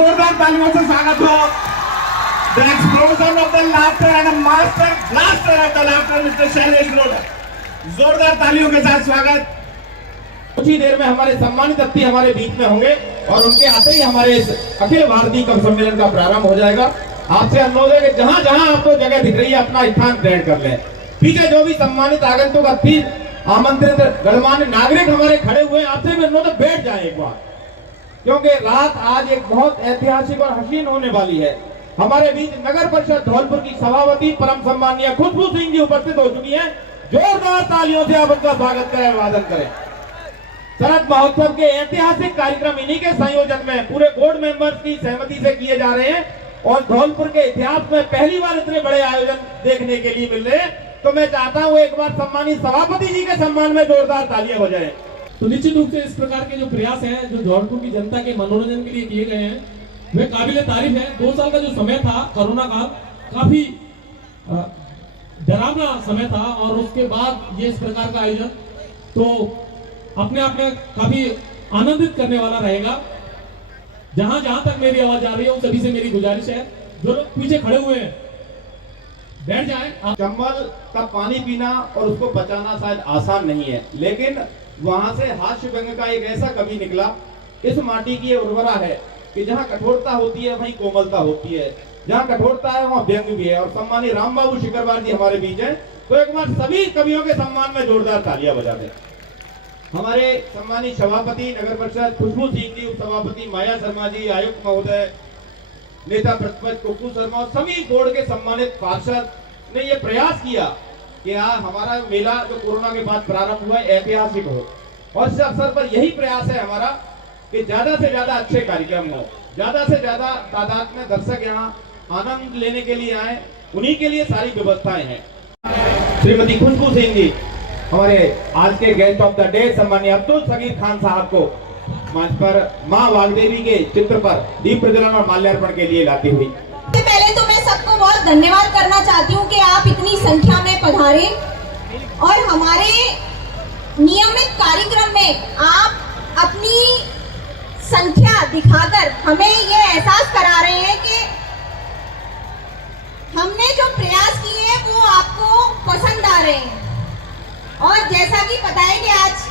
जोरदार तालियों से स्वागत हो। The explosion of the laughter and a master blaster of the laughter, Mr. Shailesh roader. जोरदार तालियों के साथ स्वागत। कुछ ही देर में हमारे सम्मानित अतिथि हमारे बीच में होंगे और उनके आते ही हमारे इस अखिल भारतीय कवि सम्मेलन का प्रारंभ हो जाएगा। आपसे अनुरोध है कि जहां जहां आपको जगह दिख रही है अपना स्थान ग्रहण कर लें। पीछे जो भी सम्मानित आगंतुक अतिथि आमंत्रित गणमान्य नागरिक हमारे खड़े हुए, आपसे भी अनुरोध है बैठ जाए एक बार, क्योंकि रात आज एक बहुत ऐतिहासिक और हसीन होने वाली है। हमारे बीच नगर परिषद धौलपुर की सभापति परम सम्मानीय खुशबू सिंह जी उपस्थित हो चुकी हैं। जोरदार तालियों से आप उनका स्वागत करें, अभिवादन करें। शरद महोत्सव के ऐतिहासिक कार्यक्रम इन्हीं के संयोजन में पूरे बोर्ड मेंबर्स की सहमति से किए जा रहे हैं और धौलपुर के इतिहास में पहली बार इतने बड़े आयोजन देखने के लिए मिल रहे हैं। तो मैं चाहता हूँ एक बार सम्मानित सभापति जी के सम्मान में जोरदार तालियां हो जाए। तो निश्चित रूप से इस प्रकार के जो प्रयास हैं जो धौलपुर की जनता के मनोरंजन के लिए किए गए हैं वे काबिले तारीफ है। 2 साल का जो समय था कोरोना काल, काफी डरावना समय था और उसके बाद ये इस प्रकार का आयोजन तो अपने आप में काफी आनंदित करने वाला रहेगा। जहां जहां तक मेरी आवाज आ रही है उन सभी से मेरी गुजारिश है, जो लोग पीछे खड़े हुए हैं बैठ जाएं। चंबल का पानी पीना और उसको बचाना शायद आसान नहीं है, लेकिन वहां से हास्य व्यंग का एक ऐसा कवि निकला। इस माटी की उर्वरा है कि जहां कठोरता होती है वहीं कोमलता होती है, जहां कठोरता है वहां व्यंग भी है। और सम्मानित राम बाबू शिकरवार जी हमारे बीच हैं, तो एक बार सभी कवियों के सम्मान में जोरदार तालियां बजा दें। हमारे सम्मानित सभापति नगर परिषद खुशबू सिंह जी, उप सभापति माया शर्मा जी, आयुक्त महोदय, नेता प्रतिपक्ष कुक्कू शर्मा और सभी बोर्ड के सम्मानित पार्षद ने यह प्रयास किया कि हमारा मेला जो कोरोना के बाद प्रारंभ हुआ ऐतिहासिक हो। और इस अवसर पर यही प्रयास है हमारा कि ज्यादा से ज्यादा अच्छे कार्यक्रम हो, ज्यादा से ज्यादा तादाद में दर्शक यहाँ आनंद लेने के लिए आए, उन्हीं के लिए सारी व्यवस्थाएं हैं। श्रीमती खुशबू सिंह जी हमारे आज के गेस्ट ऑफ द डे सम्मानीय अब्दुल सगीर खान साहब को मंच पर मां वाग्देवी के चित्र पर दीप प्रज्वलन और माल्यार्पण के लिए लाती हुई। पहले तो मैं सबको बहुत धन्यवाद करना चाहती हूँ कि आप इतनी संख्या में पधारे और हमारे नियमित कार्यक्रम में आप अपनी संख्या दिखाकर हमें ये एहसास करा रहे हैं कि हमने जो प्रयास किए हैं वो आपको पसंद आ रहे हैं। और जैसा कि पता है कि आज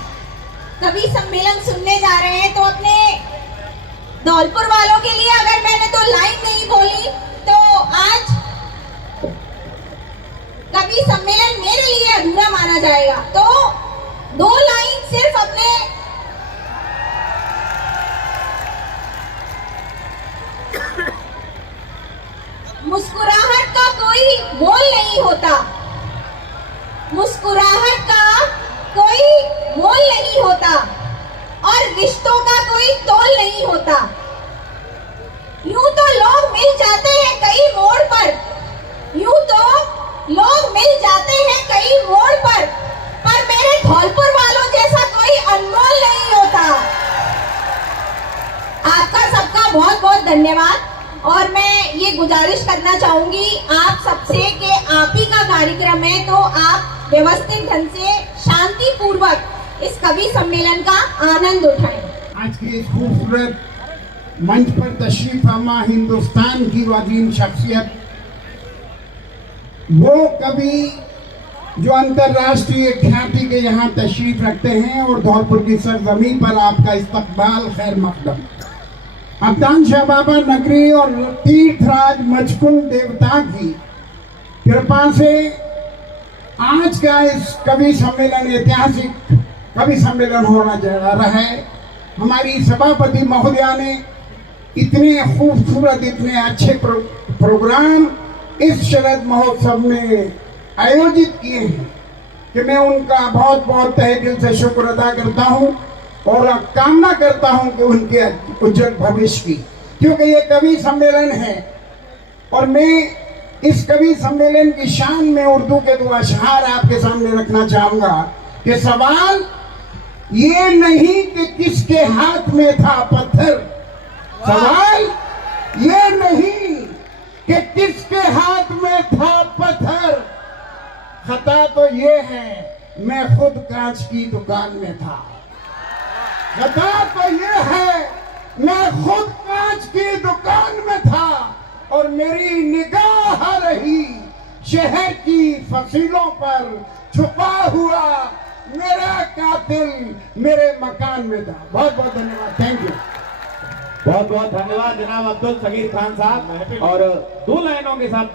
कवि सम्मेलन सुनने जा रहे हैं, तो अपने धौलपुर वालों के लिए अगर मैंने तो लाइन नहीं बोली तो आज कवि सम्मेलन मेरे लिए अधूरा माना जाएगा। तो 2 लाइन सिर्फ अपने मुस्कुराहट का कोई मोल नहीं होता, मुस्कुराहट का कोई मोल नहीं होता और रिश्तों का कोई तोल नहीं होता। यूं तो लोग मिल जाते हैं कई मोड़ पर, यूं तो लोग मिल जाते हैं कई मोड़ पर मेरे धौलपुर वालों जैसा कोई अनमोल नहीं होता। आपका सबका बहुत बहुत धन्यवाद। और मैं ये गुजारिश करना चाहूंगी आप सबसे कि आप ही का कार्यक्रम है तो आप व्यवस्थित ढंग से शांति पूर्वक इस कवि सम्मेलन का आनंद उठाएं। आज की इस खूबसूरत मंच पर तशरीफ फरमा हिंदुस्तान की वाजीन शख्सियत, वो कवि जो अंतर्राष्ट्रीय ख्याति के यहाँ तशरीफ रखते हैं और धौलपुर की सरजमी पर आपका इस्तकबाल खैर मकदम। अब्दान शाह बाबा नगरी और तीर्थराज मचकुल देवता की कृपा से आज का इस कवि सम्मेलन ऐतिहासिक कवि सम्मेलन होना जा रहा है। हमारी सभापति महोदया ने इतने खूबसूरत इतने अच्छे प्रोग्राम इस शरद महोत्सव में आयोजित किए हैं कि मैं उनका बहुत बहुत तहे दिल से शुक्र अदा करता हूँ और कामना करता हूँ कि उनके उज्जवल भविष्य की, क्योंकि ये कवि सम्मेलन है। और मैं इस कवि सम्मेलन की शान में उर्दू के 2 अशआर आपके सामने रखना चाहूंगा कि सवाल ये नहीं कि किसके हाथ में था पत्थर, सवाल ये नहीं कि किसके हाथ में था पत्थर, खता तो ये है मैं खुद कांच की दुकान में था। खता तो ये है मैं खुद कांच की दुकान और मेरी निगाह रही शहर की फसीलों पर छुपा हुआ मेरा कातिल मेरे मकान में था। बहुत बहुत धन्यवाद, थैंक यू। बहुत बहुत धन्यवाद जनाब अब्दुल सगीर खान साहब। और 2 लाइनों के साथ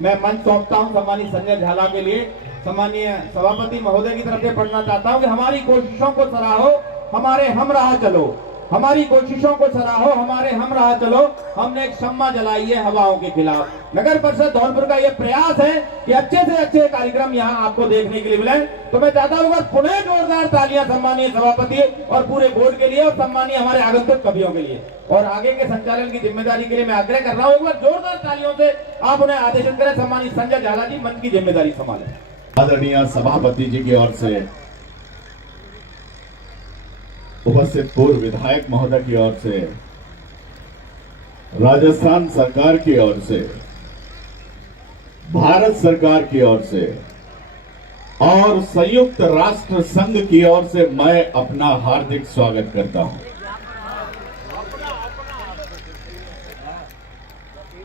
मैं मंच सौंपता हूं सम्मानित संजय झाला के लिए। सम्मानीय सभापति महोदय की तरफ से पढ़ना चाहता हूं कि हमारी कोशिशों को सराहो, हमारे हम राह चलो। हमारी कोशिशों को सराहो, हमारे हम राह चलो। हमने एक शम्मा जलाई है हवाओं के खिलाफ। नगर परिषद धौलपुर का यह प्रयास है कि अच्छे से अच्छे कार्यक्रम यहाँ आपको देखने के लिए मिले। तो मैं चाहता हूँ पुनः जोरदार तालियां सम्मानीय सभापति और पूरे बोर्ड के लिए और सम्मानीय हमारे आगंतुक कवियों के लिए। और आगे के संचालन की जिम्मेदारी के लिए मैं आग्रह कर रहा हूँ, एक बार जोरदार तालियों से आप उन्हें आदेशित करें। सम्मानित संजय झाला जी मंच की जिम्मेदारी संभालें। आदरणीय सभापति जी की ओर से, उपस्थित पूर्व विधायक महोदय की ओर से, राजस्थान सरकार की ओर से, भारत सरकार की ओर से और संयुक्त राष्ट्र संघ की ओर से मैं अपना हार्दिक स्वागत करता हूं।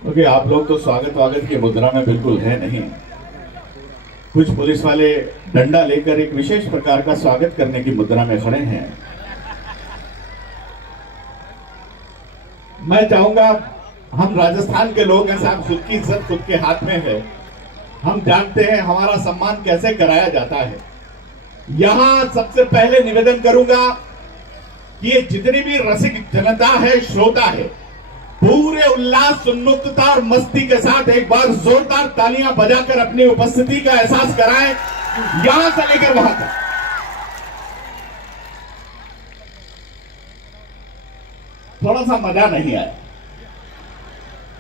क्योंकि आप लोग तो स्वागत की मुद्रा में बिल्कुल है नहीं। कुछ पुलिस वाले डंडा लेकर एक विशेष प्रकार का स्वागत करने की मुद्रा में खड़े हैं। मैं चाहूंगा, हम राजस्थान के लोग हैं साहब, खुद की इज्जत खुद के हाथ में है। हम जानते हैं हमारा सम्मान कैसे कराया जाता है। यहां सबसे पहले निवेदन करूंगा कि ये जितनी भी रसिक जनता है, श्रोता है, पूरे उल्लास, उन्मुक्तता और मस्ती के साथ एक बार जोरदार तालियां बजाकर अपनी उपस्थिति का एहसास कराएं, यहां से लेकर वहां तक। थोड़ा सा मजा नहीं आया।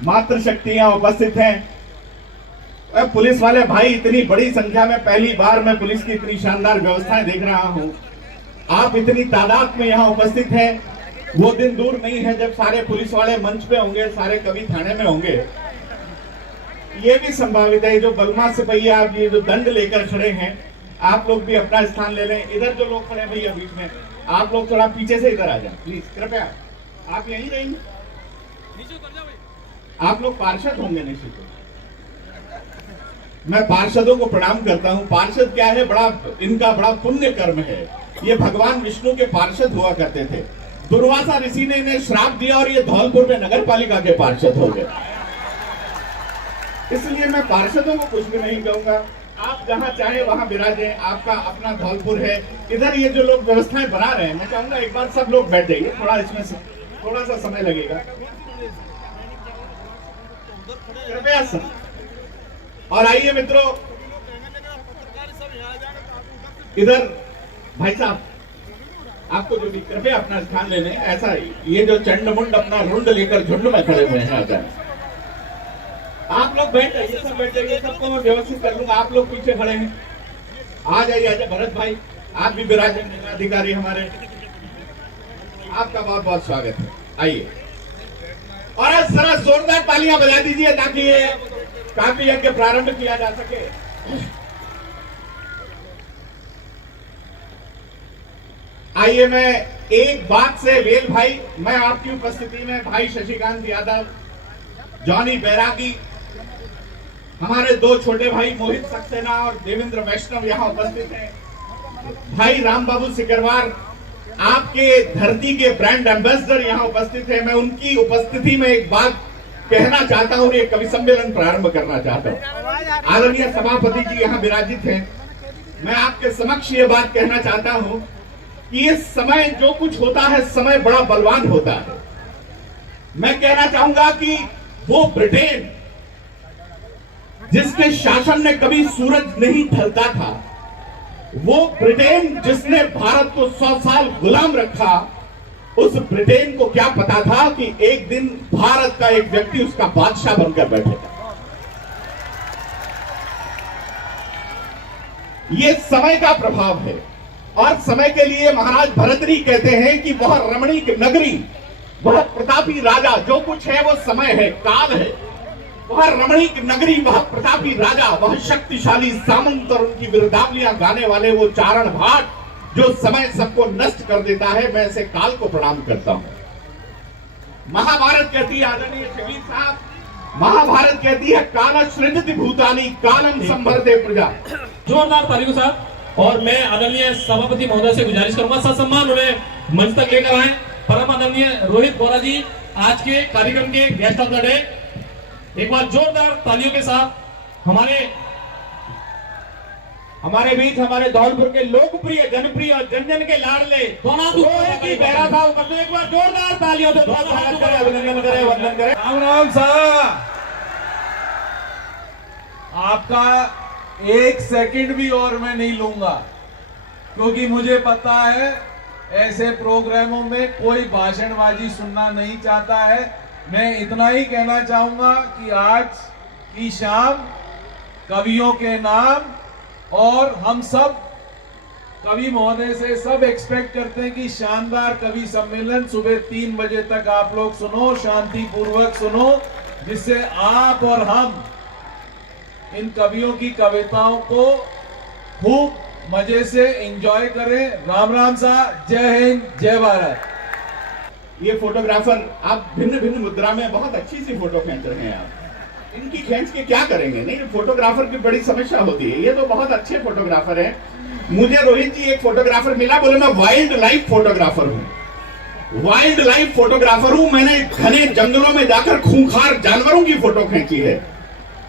मातृशक्तियां उपस्थित हैं। पुलिस वाले भाई, इतनी बड़ी संख्या में पहली बार मैं पुलिस की इतनी शानदार व्यवस्थाएं देख रहा हूं। आप इतनी तादाद में यहां उपस्थित हैं। वो दिन दूर नहीं है जब सारे पुलिस वाले मंच पे होंगे, सारे कवि थाने में होंगे। ये भी संभावित है, जो बलमा सिपहिया ये जो दंड लेकर खड़े हैं, आप लोग भी अपना स्थान ले लें। इधर जो लोग खड़े हैं भैया बीच में, आप लोग थोड़ा पीछे से इधर आ जाए प्लीज, कृपया। आप यहीं रहेंगे, आप लोग पार्षद होंगे निश्चित। मैं पार्षदों को प्रणाम करता हूं। पार्षद क्या है, इनका बड़ा पुण्य कर्म है। ये भगवान विष्णु के पार्षद हुआ करते थे। दुर्वासा ऋषि ने इन्हें श्राप दिया और ये धौलपुर में नगर पालिका के पार्षद हो गए। इसलिए मैं पार्षदों को कुछ भी नहीं कहूंगा। आप जहां चाहे वहां विराजें, आपका अपना धौलपुर है। इधर ये जो लोग व्यवस्थाएं बना रहे हैं, मैं चाहूंगा एक बार सब लोग बैठ जाइए, थोड़ा इसमें थोड़ा सा समय लगेगा, कृपया सर। और आइए मित्रों, इधर भाई साहब, आपको जो भी कृपया अपना स्थान लेने। ऐसा ये जो चंडमुंड अपना रुंड लेकर झुंड में खड़े हुए हैं, अचानक आप लोग बैठ जाइए, सब बैठ जाइए, सबको मैं व्यवस्थित कर लूंगा। आप लोग पीछे खड़े हैं, आ जाइए, आजा भरत भाई, आप भी विराजन अधिकारी हमारे, आपका बहुत बहुत स्वागत है। आइए और जरा जोरदार तालियां बजा दीजिए ताकि ये काफी यज्ञ प्रारंभ किया जा सके। आइए, मैं एक बात से वेल भाई, मैं आपकी उपस्थिति में भाई शशिकांत यादव, जॉनी बैरागी, हमारे 2 छोटे भाई मोहित सक्सेना और देवेंद्र वैष्णव यहाँ उपस्थित हैं। भाई राम बाबू सिकरवार, आपके धरती के ब्रांड एम्बेसडर यहाँ उपस्थित है। मैं उनकी उपस्थिति में एक बात कहना चाहता हूँ, एक कवि सम्मेलन प्रारंभ करना चाहता हूँ। आदरणीय सभापति जी यहाँ विराजित हैं। मैं आपके समक्ष ये बात कहना चाहता हूँ कि इस समय जो कुछ होता है, समय बड़ा बलवान होता है। मैं कहना चाहूंगा कि वो ब्रिटेन जिसके शासन में कभी सूरज नहीं ढलता था, वो ब्रिटेन जिसने भारत को 100 साल गुलाम रखा, उस ब्रिटेन को क्या पता था कि एक दिन भारत का एक व्यक्ति उसका बादशाह बनकर बैठेगा। ये समय का प्रभाव है। और समय के लिए महाराज भरतरी कहते हैं कि वह रमणीक नगरी, वह प्रतापी राजा, जो कुछ है वो समय है, काल है। वह रमणीक नगरी, वह प्रतापी राजा, वह शक्तिशाली सामंत और उनकी विरुद्धावलियां गाने वाले वो चारण भाट, जो समय सबको नष्ट कर देता है। मैं ऐसे काल को प्रणाम करता हूं। महाभारत कहती है आदरणीय कबीर साहब महाभारत कहती है काल सृजति भूतानि कालम संवर्धे प्रजा। जोरदार तालियों के साथ। और मैं आदरणीय सभापति महोदय से गुजारिश करूंगा ससम्मान उन्हें मंच तक लेकर आए। परम आदरणीय रोहित बोरा जी आज के कार्यक्रम के गेस्ट ऑफ द डे। एक बार जोरदार तालियों के साथ हमारे बीच हमारे धौलपुर के लोकप्रिय जनप्रिय और जन जन के लाडले रोहित जी बेहरा साहब उपस्थित। एक बार जोरदार तालियों से स्वागत करें, अभिनंदन करें, वंदन करें। राम राम साहब, आपका एक सेकंड भी और मैं नहीं लूंगा, क्योंकि मुझे पता है ऐसे प्रोग्रामों में कोई भाषणबाजी सुनना नहीं चाहता है। मैं इतना ही कहना चाहूंगा कि आज की शाम कवियों के नाम और हम सब कवि महोदय से सब एक्सपेक्ट करते हैं कि शानदार कवि सम्मेलन सुबह 3 बजे तक आप लोग सुनो, शांति पूर्वक सुनो, जिससे आप और हम इन कवियों की कविताओं को खूब मजे से एंजॉय करें। राम राम साहब, जय हिंद, जय भारत। ये फोटोग्राफर आप भिन्न भिन्न मुद्रा में बहुत अच्छी सी फोटो खींच रहे हैं। आप इनकी खींच के क्या करेंगे? नहीं, फोटोग्राफर की बड़ी समस्या होती है। ये तो बहुत अच्छे फोटोग्राफर हैं। मुझे रोहित जी एक फोटोग्राफर मिला, बोले मैं वाइल्ड लाइफ फोटोग्राफर हूँ। वाइल्ड लाइफ फोटोग्राफर हूँ, मैंने घने जंगलों में जाकर खूंखार जानवरों की फोटो खींची है।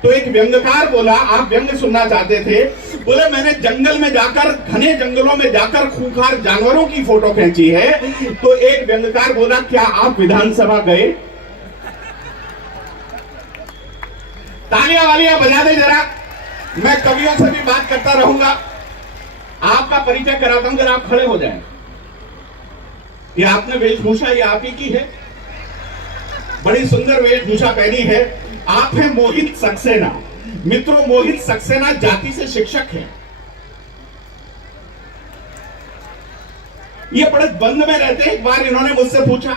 तो एक व्यंग्यकार बोला, आप व्यंग्य सुनना चाहते थे, बोले मैंने जंगल में जाकर, घने जंगलों में जाकर खूंखार जानवरों की फोटो खींची है। तो एक व्यंग्यकार बोला, क्या आप विधानसभा गए? तालियां वालियां बजा दे जरा। मैं कवियों से भी बात करता रहूंगा। आपका परिचय कराता हूं, जरा आप खड़े हो जाएं। ये आपने वेशभूषा ये आप ही की है, बड़ी सुंदर वेशभूषा पहनी है। आप हैं मोहित सक्सेना। मित्रों, मोहित सक्सेना जाति से शिक्षक हैं। ये बड़े बंद में रहते हैं। एक बार इन्होंने मुझसे पूछा,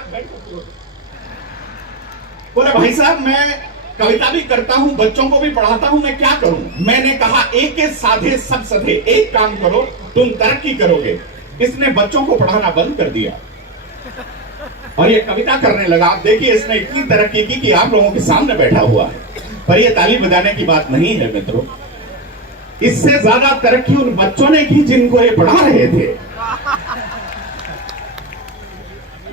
बोले भाई साहब मैं कविता भी करता हूं, बच्चों को भी पढ़ाता हूं, मैं क्या करूं? मैंने कहा एक साधे सब सधे, एक काम करो, तुम तरक्की करोगे। इसने बच्चों को पढ़ाना बंद कर दिया और ये कविता करने लगा। आप देखिए, इसने इतनी तरक्की की कि आप लोगों के सामने बैठा हुआ है। पर ये ताली बजाने की बात नहीं है मित्रों। इससे ज्यादा तरक्की उन बच्चों ने की जिनको ये पढ़ा रहे थे।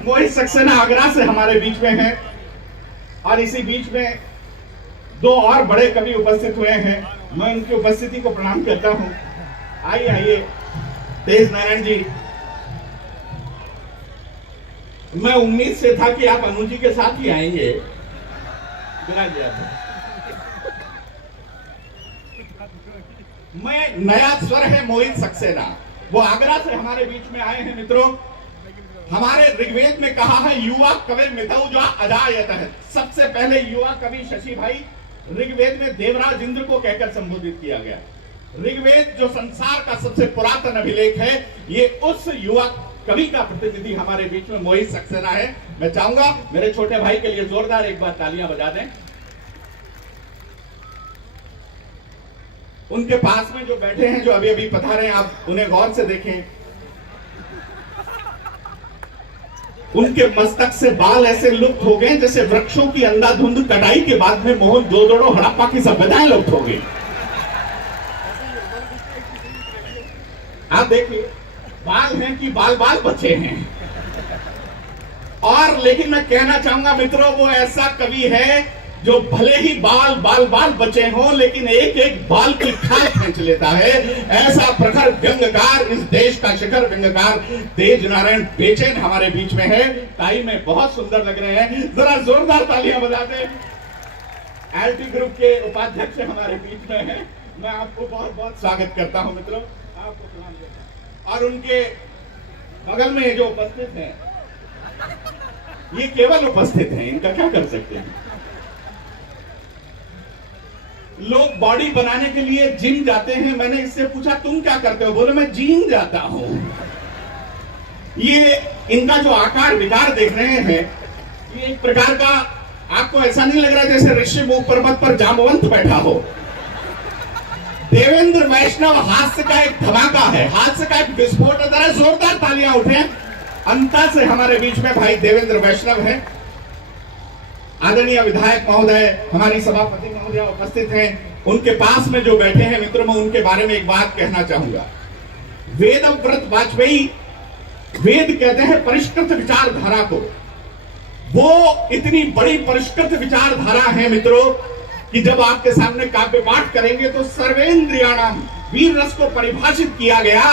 मोहित सक्सेना आगरा से हमारे बीच में है और इसी बीच में 2 और बड़े कवि उपस्थित हुए हैं। मैं उनकी उपस्थिति को प्रणाम करता हूं। आइए आइए, तेज नारायण जी। मैं उम्मीद से था कि आप अनु जी के साथ ही आएंगे। मैं नया स्वर है मोहित सक्सेना, वो आगरा से हमारे बीच में आए हैं। मित्रों, हमारे ऋग्वेद में कहा है युवा कवि मितौ जो अजायत है। सबसे पहले युवा कवि शशि भाई ऋग्वेद में देवराज इंद्र को कहकर संबोधित किया गया। ऋग्वेद जो संसार का सबसे पुरातन अभिलेख है, ये उस युवा कवि का प्रतिनिधि हमारे बीच में मोहित सक्सेना है। मैं चाहूंगा मेरे छोटे भाई के लिए जोरदार एक बार तालियां बजा दें। उनके पास में जो बैठे हैं, जो अभी अभी पधारे हैं, आप उन्हें गौर से देखें। उनके मस्तक से बाल ऐसे लुप्त हो गए जैसे वृक्षों की अंधाधुंध कटाई के बाद में मोहनजोदड़ो हड़प्पा की सभ्यताएं लुप्त हो गई। आप देखिए, बाल हैं कि बाल बाल बचे हैं। और लेकिन मैं कहना चाहूंगा मित्रों, वो ऐसा कवि है जो भले ही बाल बाल बाल बचे हों, लेकिन एक एक बाल की खाल खींच लेता है। ऐसा प्रखर व्यंग्यकार, इस देश का शिखर व्यंग्यकार तेज नारायण बेचैन हमारे बीच में है। ताई में बहुत सुंदर लग रहे हैं, जरा जोरदार तालियां बजा दें। एलटी ग्रुप के उपाध्यक्ष हमारे बीच में है। मैं आपको बहुत बहुत स्वागत करता हूं मित्रों, आपको प्रणाम करता हूं। और उनके बगल में जो उपस्थित हैं, ये केवल उपस्थित हैं, इनका क्या कर सकते हैं। लोग बॉडी बनाने के लिए जिम जाते हैं। मैंने इससे पूछा तुम क्या करते हो? बोले मैं जिम जाता हूं। ये इनका जो आकार विकार देख रहे हैं, ये एक प्रकार का, आपको ऐसा नहीं लग रहा जैसे ऋषिमुख पर्वत पर जामवंत बैठा हो? देवेंद्र वैष्णव हास्य का एक धमाका है, हास्य का एक विस्फोट है। जरा जोरदार तालियां उठे। अंता से हमारे बीच में भाई देवेंद्र वैष्णव हैं। आदरणीय विधायक महोदय, हमारी सभापति महोदय उपस्थित हैं, उनके पास में जो बैठे हैं मित्रों, मैं उनके बारे में एक बात कहना चाहूंगा। वेदव्रत वाजपेयी, वेद कहते हैं परिष्कृत विचारधारा को। वो इतनी बड़ी परिष्कृत विचारधारा है मित्रों कि जब आपके सामने काव्य पाठ करेंगे तो सर्वेंद्रियाणाम वीर रस को परिभाषित किया गया,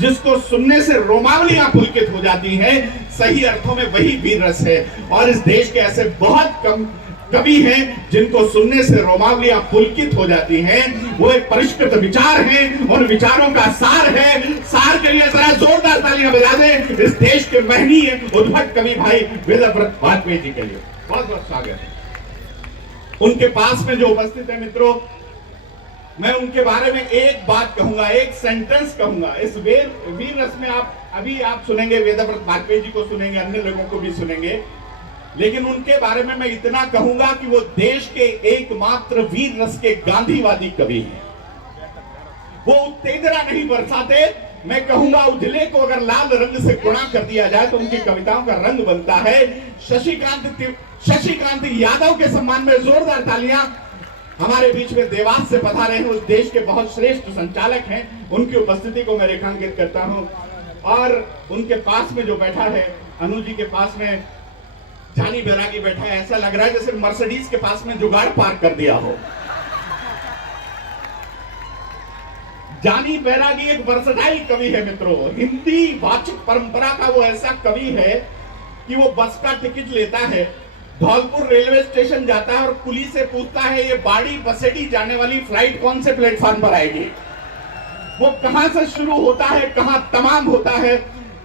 जिसको सुनने से रोमावलियां पुलकित हो जाती हैं, सही अर्थों में वही वीर रस है। और इस देश के ऐसे बहुत कम कवि हैं जिनको सुनने से रोमावलियां पुलकित हो जाती हैं। वो एक परिष्कृत विचार है, उन विचारों का सार है। सार के लिए जरा जोरदार तालियां बजा दें इस देश के महनीय उद्भट कवि भाई वेदव्रत वाजपेयी जी के लिए। बहुत बहुत स्वागत है। उनके पास में जो उपस्थित है मित्रों, मैं उनके बारे में एक बात कहूंगा, एक सेंटेंस कहूंगा। इस वीर रस में आप सुनेंगे, वेदव्रत वाजपेयी जी को सुनेंगे, अन्य लोगों को भी सुनेंगे, लेकिन उनके बारे में मैं इतना कहूंगा कि वो देश के एकमात्र वीर रस के गांधीवादी कवि हैं। वो उत्तेजना नहीं बरसाते। मैं कहूंगा उजले को अगर लाल रंग से गुणा कर दिया जाए तो उनकी कविताओं का रंग बनता है। शशिकांत यादव के सम्मान में जोरदार तालियां। हमारे बीच में देवास से पधारे हैं, उस देश के बहुत श्रेष्ठ संचालक हैं, उनकी उपस्थिति को मैं रेखांकित करता हूं। और उनके पास में जो बैठा है, अनु जी के पास में जानी बैरागी बैठा है। ऐसा लग रहा है जैसे मर्सिडीज के पास में जुगाड़ पार्क कर दिया हो। जानी बैरागी एक वर्सटाइल कवि है मित्रों। हिंदी वाचिक परंपरा का वो ऐसा कवि है कि वो बस का टिकट लेता है, धौलपुर रेलवे स्टेशन जाता है और कुली से पूछता है ये बाड़ी बसेड़ी जाने वाली फ्लाइट कौन से प्लेटफॉर्म पर आएगी। वो कहां से शुरू होता है, कहां तमाम होता है।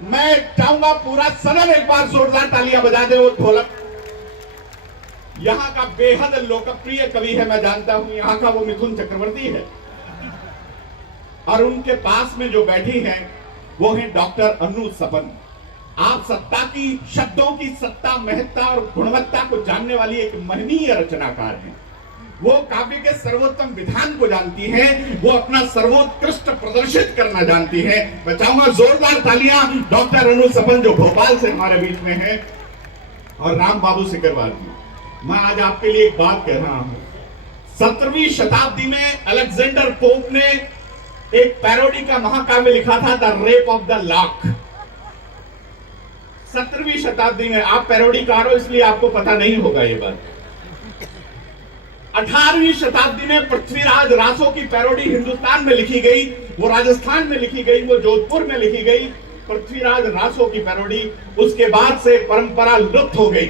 मैं चाहूंगा पूरा सदन एक बार जोरदार तालियां बजा दे। वो ढोलक यहां का बेहद लोकप्रिय कवि है, मैं जानता हूं। यहां का वो मिथुन चक्रवर्ती है। और उनके पास में जो बैठी हैं वो है डॉक्टर अनु सपन। आप सत्ता की, शब्दों की सत्ता, महत्ता और गुणवत्ता को जानने वाली एक महनीय रचनाकार हैं। वो काव्य के सर्वोत्तम विधान को जानती हैं, वो अपना सर्वोत्कृष्ट प्रदर्शित करना जानती हैं। मैं चाहूंगा जोरदार तालियां डॉक्टर अनु सपन जो भोपाल से हमारे बीच में है, और राम बाबू सिकरवार जी। मैं आज आपके लिए एक बात कह रहा हूं। 17वीं शताब्दी में अलेक्जेंडर पोप ने एक पैरोडी का महाकाव्य लिखा था, the rape of the lock. 17वीं शताब्दी में, आप पैरोडीकार हो इसलिए आपको पता नहीं होगा ये बात। 18वीं शताब्दी में पृथ्वीराज रासो की पैरोडी हिंदुस्तान में लिखी गई, वो राजस्थान में लिखी गई, वो जोधपुर में लिखी गई, पृथ्वीराज रासो की पैरोडी। उसके बाद से परंपरा लुप्त हो गई।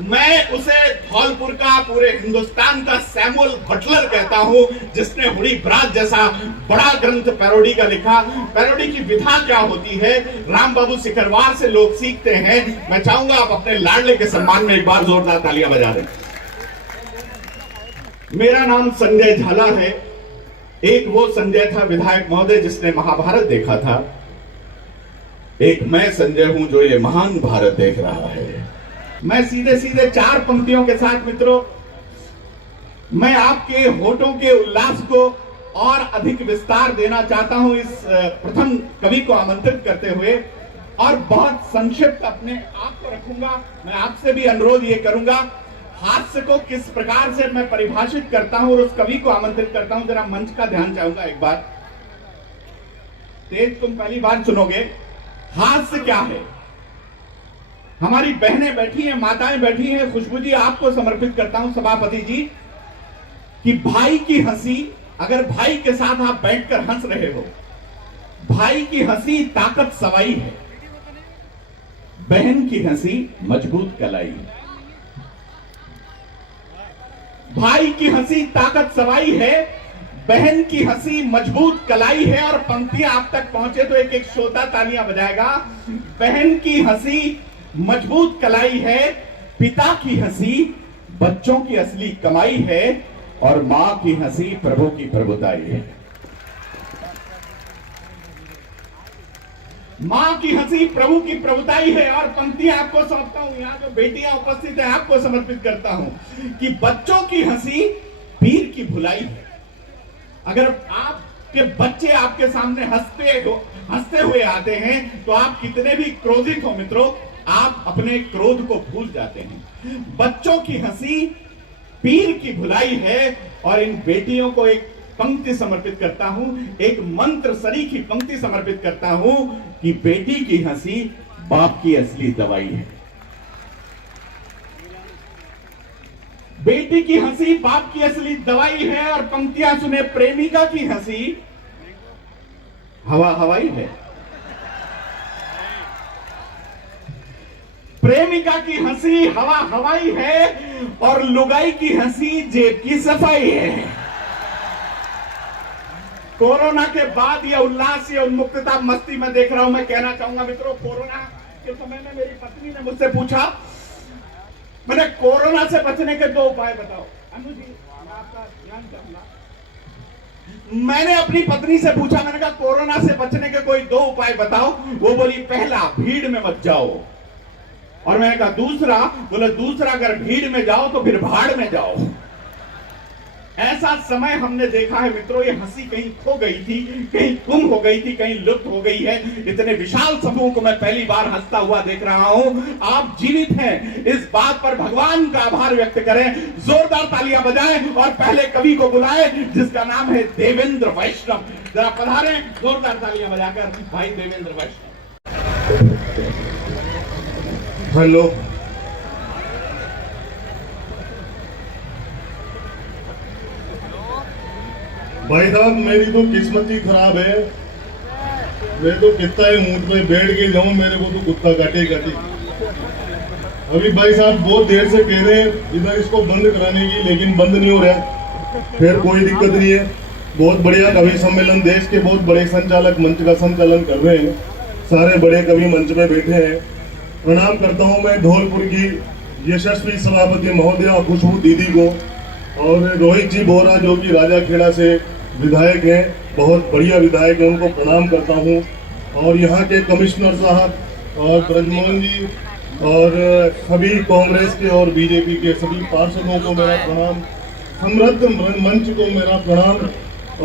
मैं उसे धौलपुर का, पूरे हिंदुस्तान का सैमुअल बटलर कहता हूं, जिसने हुडी ब्राज जैसा बड़ा ग्रंथ पैरोडी का लिखा। पैरोडी की विधा क्या होती है, राम बाबू सिकरवार से लोग सीखते हैं। मैं चाहूंगा आप अपने लाडले के सम्मान में एक बार जोरदार तालियां बजा दें। मेरा नाम संजय झाला है। एक वो संजय था विधायक महोदय जिसने महाभारत देखा था, एक मैं संजय हूं जो ये महान भारत देख रहा है। मैं सीधे सीधे 4 पंक्तियों के साथ मित्रों, मैं आपके होठों के उल्लास को और अधिक विस्तार देना चाहता हूं इस प्रथम कवि को आमंत्रित करते हुए, और बहुत संक्षिप्त अपने आप को रखूंगा। मैं आपसे भी अनुरोध ये करूंगा, हास्य को किस प्रकार से मैं परिभाषित करता हूं और उस कवि को आमंत्रित करता हूं, जरा मंच का ध्यान चाहूंगा एक बार। तेज, तुम पहली बार सुनोगे। हास्य क्या है? हमारी बहनें बैठी हैं, माताएं बैठी हैं, खुशबू जी आपको समर्पित करता हूं सभापति जी, कि भाई की हंसी, अगर भाई के साथ आप बैठकर हंस रहे हो, भाई की हंसी ताकत सवाई है, बहन की हंसी मजबूत कलाई है। भाई की हंसी ताकत सवाई है, बहन की हंसी मजबूत कलाई है। और पंक्तियां आप तक पहुंचे तो एक एक श्रोता तालियां बजाएगा। बहन की हंसी मजबूत कलाई है, पिता की हंसी बच्चों की असली कमाई है, और मां की हंसी प्रभु की प्रभुताई है। मां की हंसी प्रभु की प्रभुताई है। और पंक्तियां आपको सौंपता हूं, यहां जो बेटियां उपस्थित है आपको समर्पित करता हूं, कि बच्चों की हंसी पीर की भुलाई है। अगर आपके बच्चे आपके सामने हंसते हुए आते हैं तो आप कितने भी क्रोधित हो मित्रों, आप अपने क्रोध को भूल जाते हैं। बच्चों की हंसी पीर की भुलाई है। और इन बेटियों को एक पंक्ति समर्पित करता हूं, एक मंत्र सरीखी पंक्ति समर्पित करता हूं कि बेटी की हंसी बाप की असली दवाई है। बेटी की हंसी बाप की असली दवाई है। और पंक्तियां सुने, प्रेमिका की हंसी हवा हवाई है। प्रेमिका की हंसी हवा हवाई है और लुगाई की हंसी जेब की सफाई है। कोरोना के बाद यह उल्लास, यह उन्मुक्तता, मस्ती में देख रहा हूं। मैं कहना चाहूंगा मित्रों, कोरोना के समय में मेरी पत्नी ने मुझसे पूछा, मैंने कोरोना से बचने के 2 उपाय बताओ। अनु जी, मैं आपका ध्यान चाहूंगा। मैंने अपनी पत्नी से पूछा, मैंने कहा कोरोना से बचने के कोई 2 उपाय बताओ। वो बोली, पहला, भीड़ में मत जाओ। और मैंने कहा दूसरा? बोले दूसरा, अगर भीड़ में जाओ तो फिर भाड़ में जाओ। ऐसा समय हमने देखा है मित्रों, ये हंसी कहीं खो गई थी, कहीं गुम हो गई थी, कहीं लुप्त हो गई है। इतने विशाल समूह को मैं पहली बार हंसता हुआ देख रहा हूं। आप जीवित हैं, इस बात पर भगवान का आभार व्यक्त करें। जोरदार तालियां बजाएं और पहले कवि को बुलाएं जिसका नाम है देवेंद्र वैष्णव। जरा पधारें जोरदार तालियां बजाकर भाई देवेंद्र वैष्णव। हेलो, भाई साहब, मेरी तो किस्मत ही खराब है। मैं तो कितना ही ऊंट पे बैठ के जाऊं, मेरे को तो कुत्ता काटे काटे। अभी भाई साहब बहुत देर से कह रहे हैं इधर इसको बंद कराने की, लेकिन बंद नहीं हो रहा। फिर कोई दिक्कत नहीं है। बहुत बढ़िया कवि सम्मेलन, देश के बहुत बड़े संचालक मंच का संचालन कर रहे हैं। सारे बड़े कवि मंच पे बैठे हैं। प्रणाम करता हूं मैं धौलपुर की यशस्वी सभापति महोदया खुशबू दीदी को, और रोहित जी बोरा जो कि राजा खेड़ा से विधायक हैं, बहुत बढ़िया विधायक हैं, उनको प्रणाम करता हूं। और यहाँ के कमिश्नर साहब और ब्रजमोहन जी और सभी कांग्रेस के और बीजेपी के सभी पार्षदों को मेरा प्रणाम, समृद्ध मंच को मेरा प्रणाम।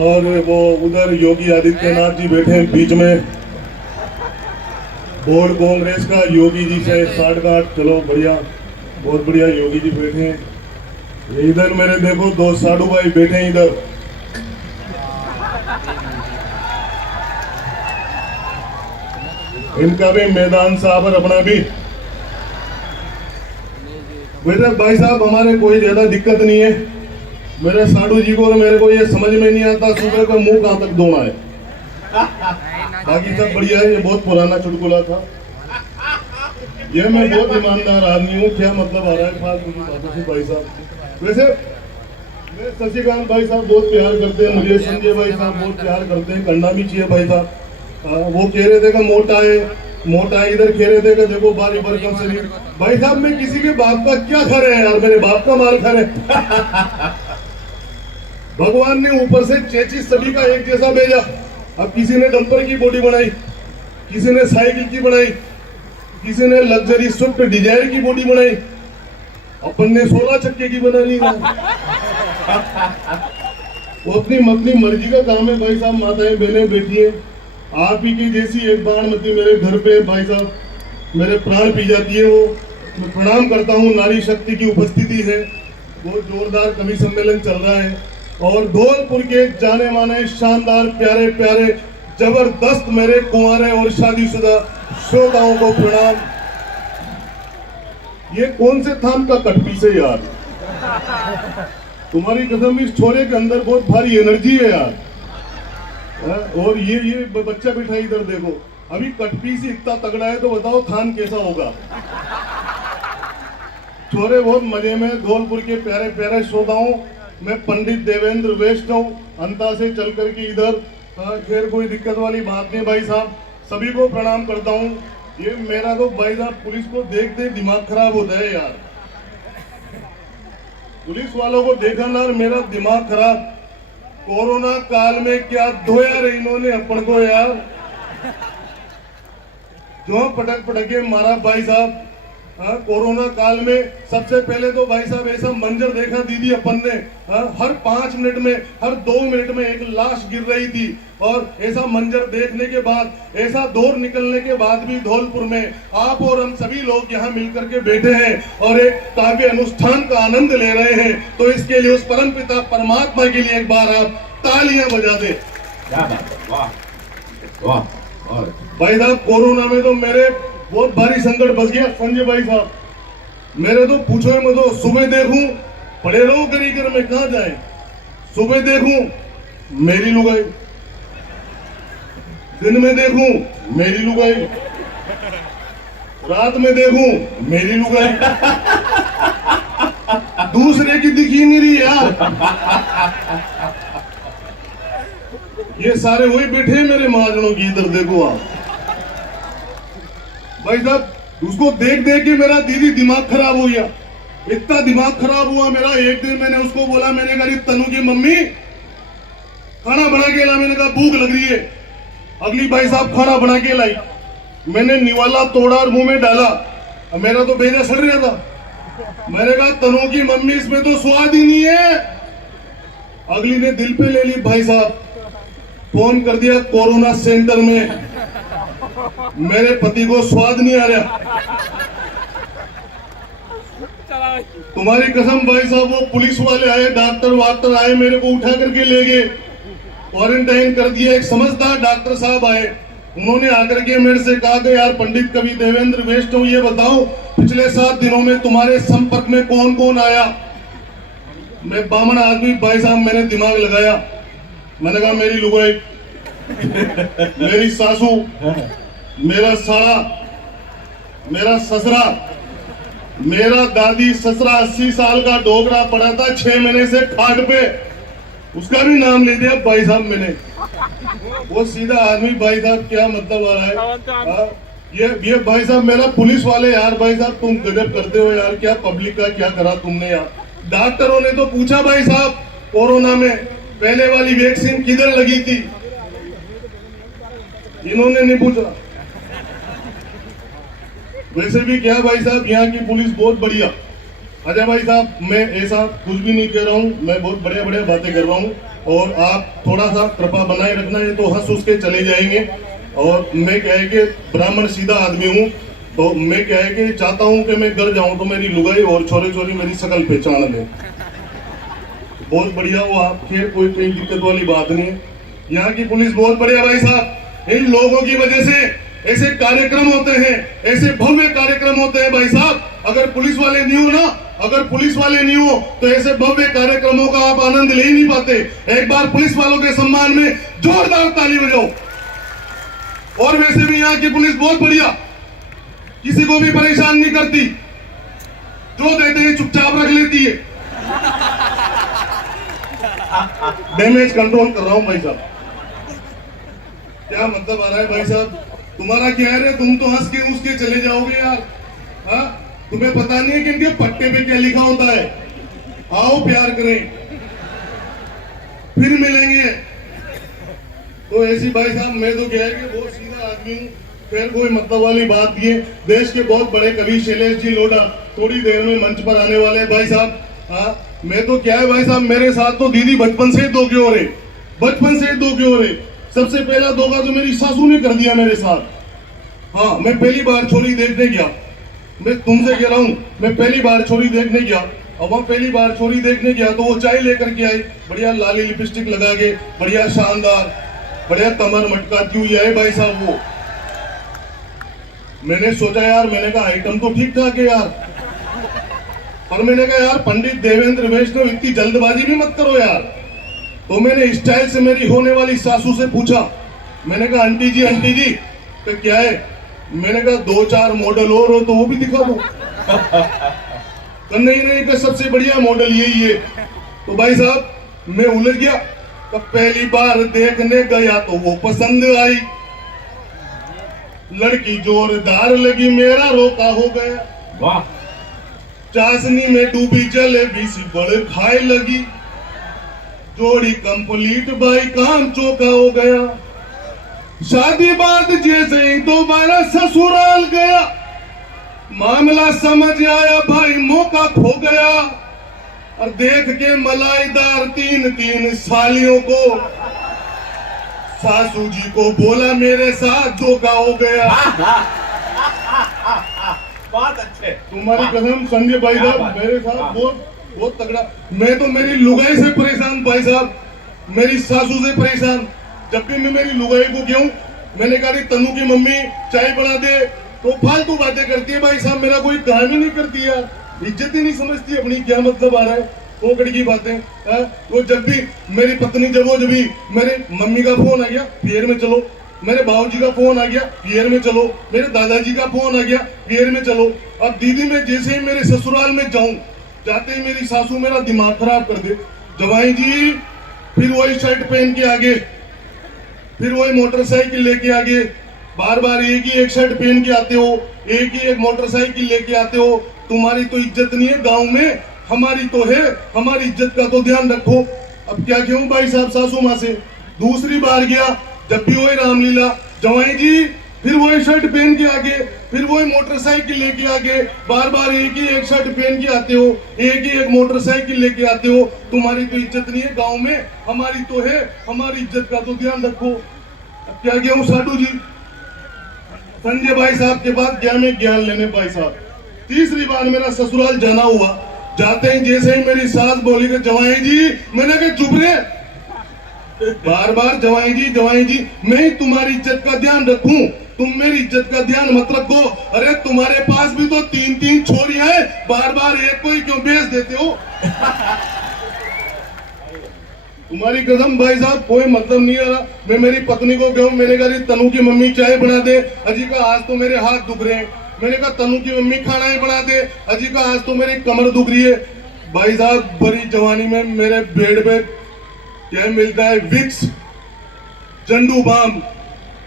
और वो उधर योगी आदित्यनाथ जी बैठे हैं बीच में, बोर्ड कांग्रेस का योगी जी से साठगांठ, चलो बढ़िया, बहुत बढ़िया योगी जी बैठे हैं। इधर मेरे देखो 2 साधु भाई बैठे हैं इधर। इनका भी मैदान साहब और अपना भी। वैसे भाई साहब हमारे कोई ज्यादा दिक्कत नहीं है। मेरे साधु जी को और मेरे को ये समझ में नहीं आता सुबह का मुंह कहां तक धोना है। बाकी सब बढ़िया है। ये बहुत पुराना चुटकुला था। ये मैं बहुत ईमानदार आदमी हूँ। क्या मतलब आ रहा है फालतू की बातों से भाई साहब। वैसे मैं शशिकांत भाई साहब बहुत प्यार करते हैं मुझे, संजय भाई साहब बहुत प्यार करते हैं, करना भी चाहिए भाई साहब। वो कह रहे थे कि मोटा है, इधर कह रहे थे कि देखो बारी बरकम शरीर। भाई साहब मैं किसी के बाप का क्या खा रहे हैं यार, मेरे बाप का माल खा रहे। भगवान ने ऊपर से 33 सभी का एक जैसा भेजा। अब किसी ने डंपर की बॉडी बनाई, किसी ने साइकिल की बनाई, किसी ने लग्जरी स्विफ्ट डिजायर की बॉडी बनाई, अपन ने 16 चक्के की बना ली। वो अपनी मर्जी का काम है भाई साहब। माताएं बहनें बैठी है, आप ही की जैसी एक बाणमती मेरे घर पे भाई साहब मेरे प्राण पी जाती है। वो मैं प्रणाम करता हूँ, नारी शक्ति की उपस्थिति है। बहुत जोरदार कवि सम्मेलन चल रहा है और धौलपुर के जाने माने शानदार प्यारे प्यारे जबरदस्त मेरे कुंवारे और शादीशुदा श्रोताओं को प्रणाम। ये कौन से थान का कटपीस है यार, तुम्हारी कसम इस छोरे के अंदर बहुत भारी एनर्जी है यार। और ये बच्चा बैठा इधर देखो, अभी कटपीस इतना तगड़ा है तो बताओ थान कैसा होगा। छोरे बहुत मजे में। धौलपुर के प्यारे प्यारे श्रोताओं, मैं पंडित देवेंद्र वैष्णव अंता से चल करके इधर, खैर कोई दिक्कत वाली बात नहीं भाई साहब, सभी को प्रणाम करता हूँ। ये मेरा तो भाई साहब पुलिस को देख दे दिमाग खराब होता है यार। पुलिस वालों को देखा ना और मेरा दिमाग खराब। कोरोना काल में क्या धोया रे इन्होंने अपन को यार, जो पटक पटके मारा भाई साहब। कोरोना काल में सबसे पहले तो भाई साहब ऐसा मंजर देखा दीदी अपन ने, हर 5 मिनट में, हर 2 मिनट में एक लाश गिर रही थी। और ऐसा मंजर देखने के बाद, ऐसा दौर निकलने के बाद भी धौलपुर में आप और हम सभी लोग यहाँ मिलकर के बैठे हैं और एक काव्य अनुष्ठान का आनंद ले रहे हैं। तो इसके लिए उस परम पिता परमात्मा के लिए एक बार आप तालियां बजा दे। वाह वाह। भाई साहब कोरोना में तो मेरे बहुत भारी संकट बच गया संजय भाई साहब, मेरे तो पूछो ही मत। सुबह देखूं पड़े रहो करीकर में, कहां जाए। सुबह देखूं मेरी लुगाई, दिन में देखूं मेरी लुगाई, रात में देखूं मेरी लुगाई, दूसरे की दिखी नहीं रही यार। ये सारे वही बैठे हैं मेरे महाजनों की, इधर देखो आप भाई साहब। उसको देख देख के मेरा दीदी दिमाग खराब हो गया, इतना दिमाग खराब हुआ मेरा। एक दिन मैंने उसको बोला, मैंने कहा तनु की मम्मी खाना बना के ला। मैंने कहा भूख लग रही है। अगली भाई साहब खाना बना के लाई, मैंने निवाला तोड़ा और मुंह में डाला, मेरा तो बेजा सड़ रहा था। मैंने कहा तनु की मम्मी इसमें तो स्वाद ही नहीं है। अगली ने दिल पे ले ली भाई साहब, फोन कर दिया कोरोना सेंटर में, मेरे पति को स्वाद नहीं आ रहा। तुम्हारी कसम भाई साहब, वो पुलिस वाले आए, डॉक्टर आए, मेरे को उठा करके ले गए, क्वारंटाइन कर दिया। एक समझदार डॉक्टर साहब आए, उन्होंने आकर के मेरे से कहा कि यार पंडित कवि देवेंद्र वैष्णव, ये बताओ पिछले 7 दिनों में तुम्हारे संपर्क में कौन कौन आया। मैं बामन आदमी भाई साहब, मैंने दिमाग लगाया। मैंने कहा मेरी लुगाई, मेरी सासू, मेरा साला, मेरा ससुरा, मेरा दादी ससुरा 80 साल का डोगरा पड़ा था 6 महीने से खाट पे, उसका भी नाम ले दिया भाई साहब मैंने। वो सीधा आदमी भाई साहब, क्या मतलब आ रहा है। ये भाई साहब मेरा पुलिस वाले, यार भाई साहब तुम गजब करते हो यार, क्या पब्लिक का क्या करा तुमने यार। डॉक्टरों ने तो पूछा भाई साहब कोरोना में पहले वाली वैक्सीन किधर लगी थी, इन्होंने नहीं पूछा। वैसे भी क्या भाई साहब, यहाँ की पुलिस बहुत बढ़िया। अजय भाई साहब, मैं ऐसा कुछ भी नहीं कह रहा हूँ, मैं बहुत बढ़िया बढ़िया बातें कर रहा हूँ और आप थोड़ा सा कृपा बनाए रखना है तो हंस उस के चले जाएंगे। और मैं क्या है कि ब्राह्मण सीधा आदमी हूँ, तो मैं क्या है कि चाहता हूँ कि मैं घर जाऊँ तो मेरी लुगाई और छोरे छोरी मेरी शकल पहचान ले। बहुत बढ़िया वो आप, खैर कोई दिक्कत वाली बात नहीं है। यहाँ की पुलिस बहुत बढ़िया भाई साहब। इन लोगों की वजह से ऐसे कार्यक्रम होते हैं, ऐसे भव्य कार्यक्रम होते हैं भाई साहब। अगर पुलिस वाले नहीं हो ना, अगर पुलिस वाले नहीं हो तो ऐसे भव्य कार्यक्रमों का आप आनंद ले ही नहीं पाते। एक बार पुलिस वालों के सम्मान में जोरदार ताली बजाओ। और वैसे भी यहाँ की पुलिस बहुत बढ़िया, किसी को भी परेशान नहीं करती, जो देते हैं चुपचाप रख लेती है। डैमेज कंट्रोल कर रहा हूं भाई साहब। क्या मतलब आ रहा है भाई साहब, तुम्हारा क्या है, तुम तो हंस के उसके चले जाओगे यार। हाँ, तुम्हें पता नहीं है कि इनके पट्टे पे क्या लिखा होता है। आओ प्यार करें, फिर मिलेंगे। तो ऐसी भाई साहब, मैं तो क्या है कि बहुत सीधा आदमी हूँ, फिर कोई मतलब वाली बात नहीं है। देश के बहुत बड़े कवि शैलेश जी लोढ़ा थोड़ी देर में मंच पर आने वाले भाई साहब। हाँ, मैं तो क्या है भाई साहब, मेरे साथ तो दीदी बचपन से धोखे हो रहे, बचपन से धोखे हो रहे। सबसे पहला धोखा तो मेरी सासू ने कर दिया मेरे साथ। हाँ, मैं पहली बार छोरी देखने गया, मैं तुमसे कह रहा हूँ, मैं पहली बार छोरी देखने गया और वहाँ पहली बार छोरी देखने गया तो वो चाय लेकर के आई, बढ़िया लाली लिपस्टिक लगा के, बढ़िया शानदार, बढ़िया कमर मटकाती हुई है भाई साहब वो। मैंने सोचा यार, मैंने कहा आइटम तो ठीक ठाक है यार, पर मैंने कहा यार पंडित देवेंद्र वैष्णव इतनी जल्दबाजी भी मत करो यार। तो मैंने स्टाइल से मेरी होने वाली सासू से पूछा, मैंने कहा आंटी जी तो क्या है। मैंने कहा 2-4 मॉडल और हो तो वो भी दिखा दो। तो नहीं तो सबसे बढ़िया मॉडल यही है। तो भाई साहब मैं उलझ गया। तो पहली बार देखने गया तो वो पसंद आई, लड़की जोरदार लगी, मेरा रोका हो गया। वाह। चाशनी में डूबी जलेबी सी बड़े खाए लगी, जोड़ी कंप्लीट भाई, काम चौका हो गया। शादी बाद जैसे ही दोबारा ससुराल गया, मामला समझ आया भाई, मौका खो गया और देख के मलाईदार 3 सालियों को सासू जी को बोला मेरे साथ धोखा हो गया। बहुत अच्छे। तुम्हारी कसम संजय भाई साहब, मेरे साथ बहुत तगड़ा। मैं तो मेरी लुगाई से परेशान भाई साहब, मेरी सासू से परेशान। जब भी मैं मेरी लुगाई को गया हूं, मैंने कहा तनु की मम्मी चाय बना दे, तो फालतू बातें करती है भाई साहब, मेरा कोई काम ही नहीं करती यार, इज्जत ही नहीं समझती अपनी, क्या मतलब आ रहा है पोकड़ की बातें। तो जब भी मेरी पत्नी जब भी मेरे मम्मी का फोन आ गया पियर में चलो, मेरे बाबूजी का फोन आ गया पियर में चलो, मेरे दादाजी का फोन आ गया पियर में चलो। अब दीदी मैं जैसे ही मेरे ससुराल में जाऊं, जाते ही मेरी सासू मेरा दिमाग खराब कर दे। जवाई जी फिर वही शर्ट पहन के आगे, फिर वही मोटरसाइकिल लेके आगे, बार बार एक ही एक शर्ट पहन के आते हो, एक ही एक मोटरसाइकिल लेके आते हो, तुम्हारी तो इज्जत नहीं है गांव में, हमारी तो है, हमारी इज्जत का तो ध्यान रखो। अब क्या कहूं भाई साहब सासू माँ से। दूसरी बार गया, जब भी वही रामलीला, जवाई जी फिर वही शर्ट पहन के आगे, फिर वही मोटरसाइकिल लेके आगे, बार बार एक ही एक शर्ट पहन के आते हो, एक ही एक मोटरसाइकिल लेके आते हो, तुम्हारी तो इज्जत नहीं है गांव में, हमारी तो है, हमारी इज्जत का तो ध्यान रखो। अब क्या कहूं साधु जी, संजय भाई साहब के पास गया मैं ज्ञान लेने भाई साहब। तीसरी बार मेरा ससुराल जाना हुआ, जाते ही जैसे ही मेरी सास बोली कि जवाई जी, मैंने कहा चुप रे, बार बार जवाई जी मैं तुम्हारी इज्जत का ध्यान रखूं, तुम मेरी इज्जत का ध्यान मत रखो। अरे तुम्हारे पास भी तो 3 छोरियां हैं, बार बार एक को ही क्यों बेच देते हो? तुम्हारी कसम भाई साहब कोई मतलब नहीं आ रहा। मैं मेरी पत्नी को कहूं, मैंने कहा तनु की मम्मी चाय बना दे, अजी का आज तो मेरे हाथ दुख रहे हैं। मैंने कहा तनु की मम्मी खाना ही बना दे, अजी का आज तो मेरी कमर दुख रही है। भाई साहब बड़ी जवानी में मेरे बेड पे क्या मिलता है, विक्स, जंडू बाम,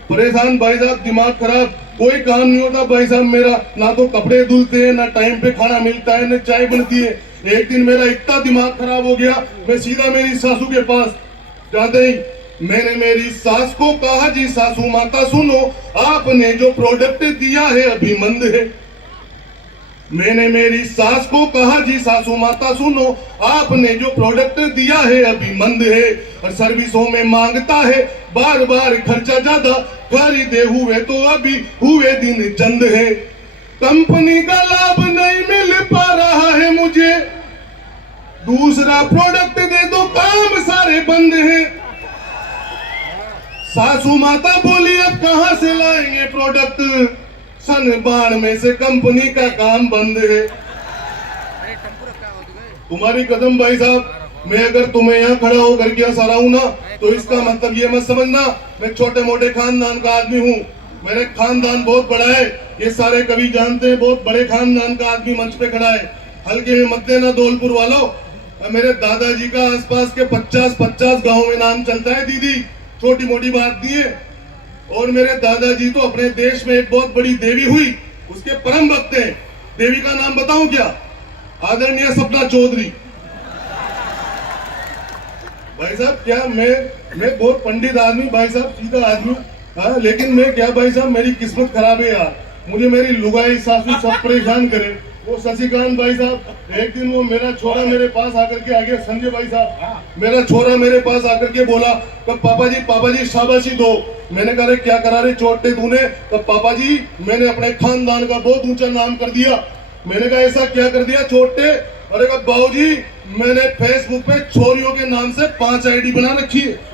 परेशान भाई साहब, दिमाग खराब, कोई काम नहीं होता भाई साहब मेरा, ना तो कपड़े धुलते हैं, ना टाइम पे खाना मिलता है, ना चाय बनती है। एक दिन मेरा इतना दिमाग खराब हो गया, मैं सीधा मेरी सासू के पास जाते ही मैंने मेरी सास को कहा, जी सासू माता सुनो, आपने जो प्रोडक्ट दिया है अभी मंद है। मैंने मेरी सास को कहा, जी सासू माता सुनो, आपने जो प्रोडक्ट दिया है अभी मंद है, और सर्विसों में मांगता है बार बार खर्चा ज्यादा, खरीदे हुए तो अभी हुए दिन चंद है। कंपनी का लाभ नहीं मिल पा रहा है मुझे, दूसरा प्रोडक्ट दे दो, काम सारे बंद हैं। सासू माता बोली अब कहां से लाएंगे प्रोडक्ट, सन बाढ़ में से कंपनी का काम बंद है। तुम्हारी कसम भाई साहब, मैं अगर तुम्हें यहाँ खड़ा होकर के सराहूं ना, तो इसका मतलब ये मत समझना मैं छोटे मोटे खानदान का आदमी हूँ। मेरे खानदान बहुत बड़ा है, ये सारे कवि जानते हैं, बहुत बड़े खानदान का आदमी मंच पे खड़ा है। हल्के में मत देना धौलपुर वालों, मेरे दादाजी का आसपास के 50 गाँव में नाम चलता है दीदी, छोटी मोटी बात नहीं है। और मेरे दादाजी तो अपने देश में एक बहुत बड़ी देवी हुई, उसके परम भक्त हैं। देवी का नाम बताऊं क्या? आदरणीय सपना चौधरी। भाई साहब क्या मैं बहुत पंडित आदमी भाई साहब, सीधा आदमी, हाँ, लेकिन मैं क्या भाई साहब मेरी किस्मत खराब है यार, मुझे मेरी लुगाई सासू सब परेशान करे। वो शशिकांत भाई साहब, एक दिन वो मेरा छोरा मेरे पास आकर के आ गया, संजय भाई साहब, मेरा छोरा मेरे पास आकर के बोला तब पापा जी शाबाशी दो। मैंने कहा क्या करा रे चोटे तूने? तब पापा जी मैंने अपने खानदान का बहुत ऊंचा नाम कर दिया। मैंने कहा ऐसा क्या कर दिया छोटे? अरे कहा बाबूजी मैंने फेसबुक पे छोरियों के नाम से 5 आईडी बना रखी है।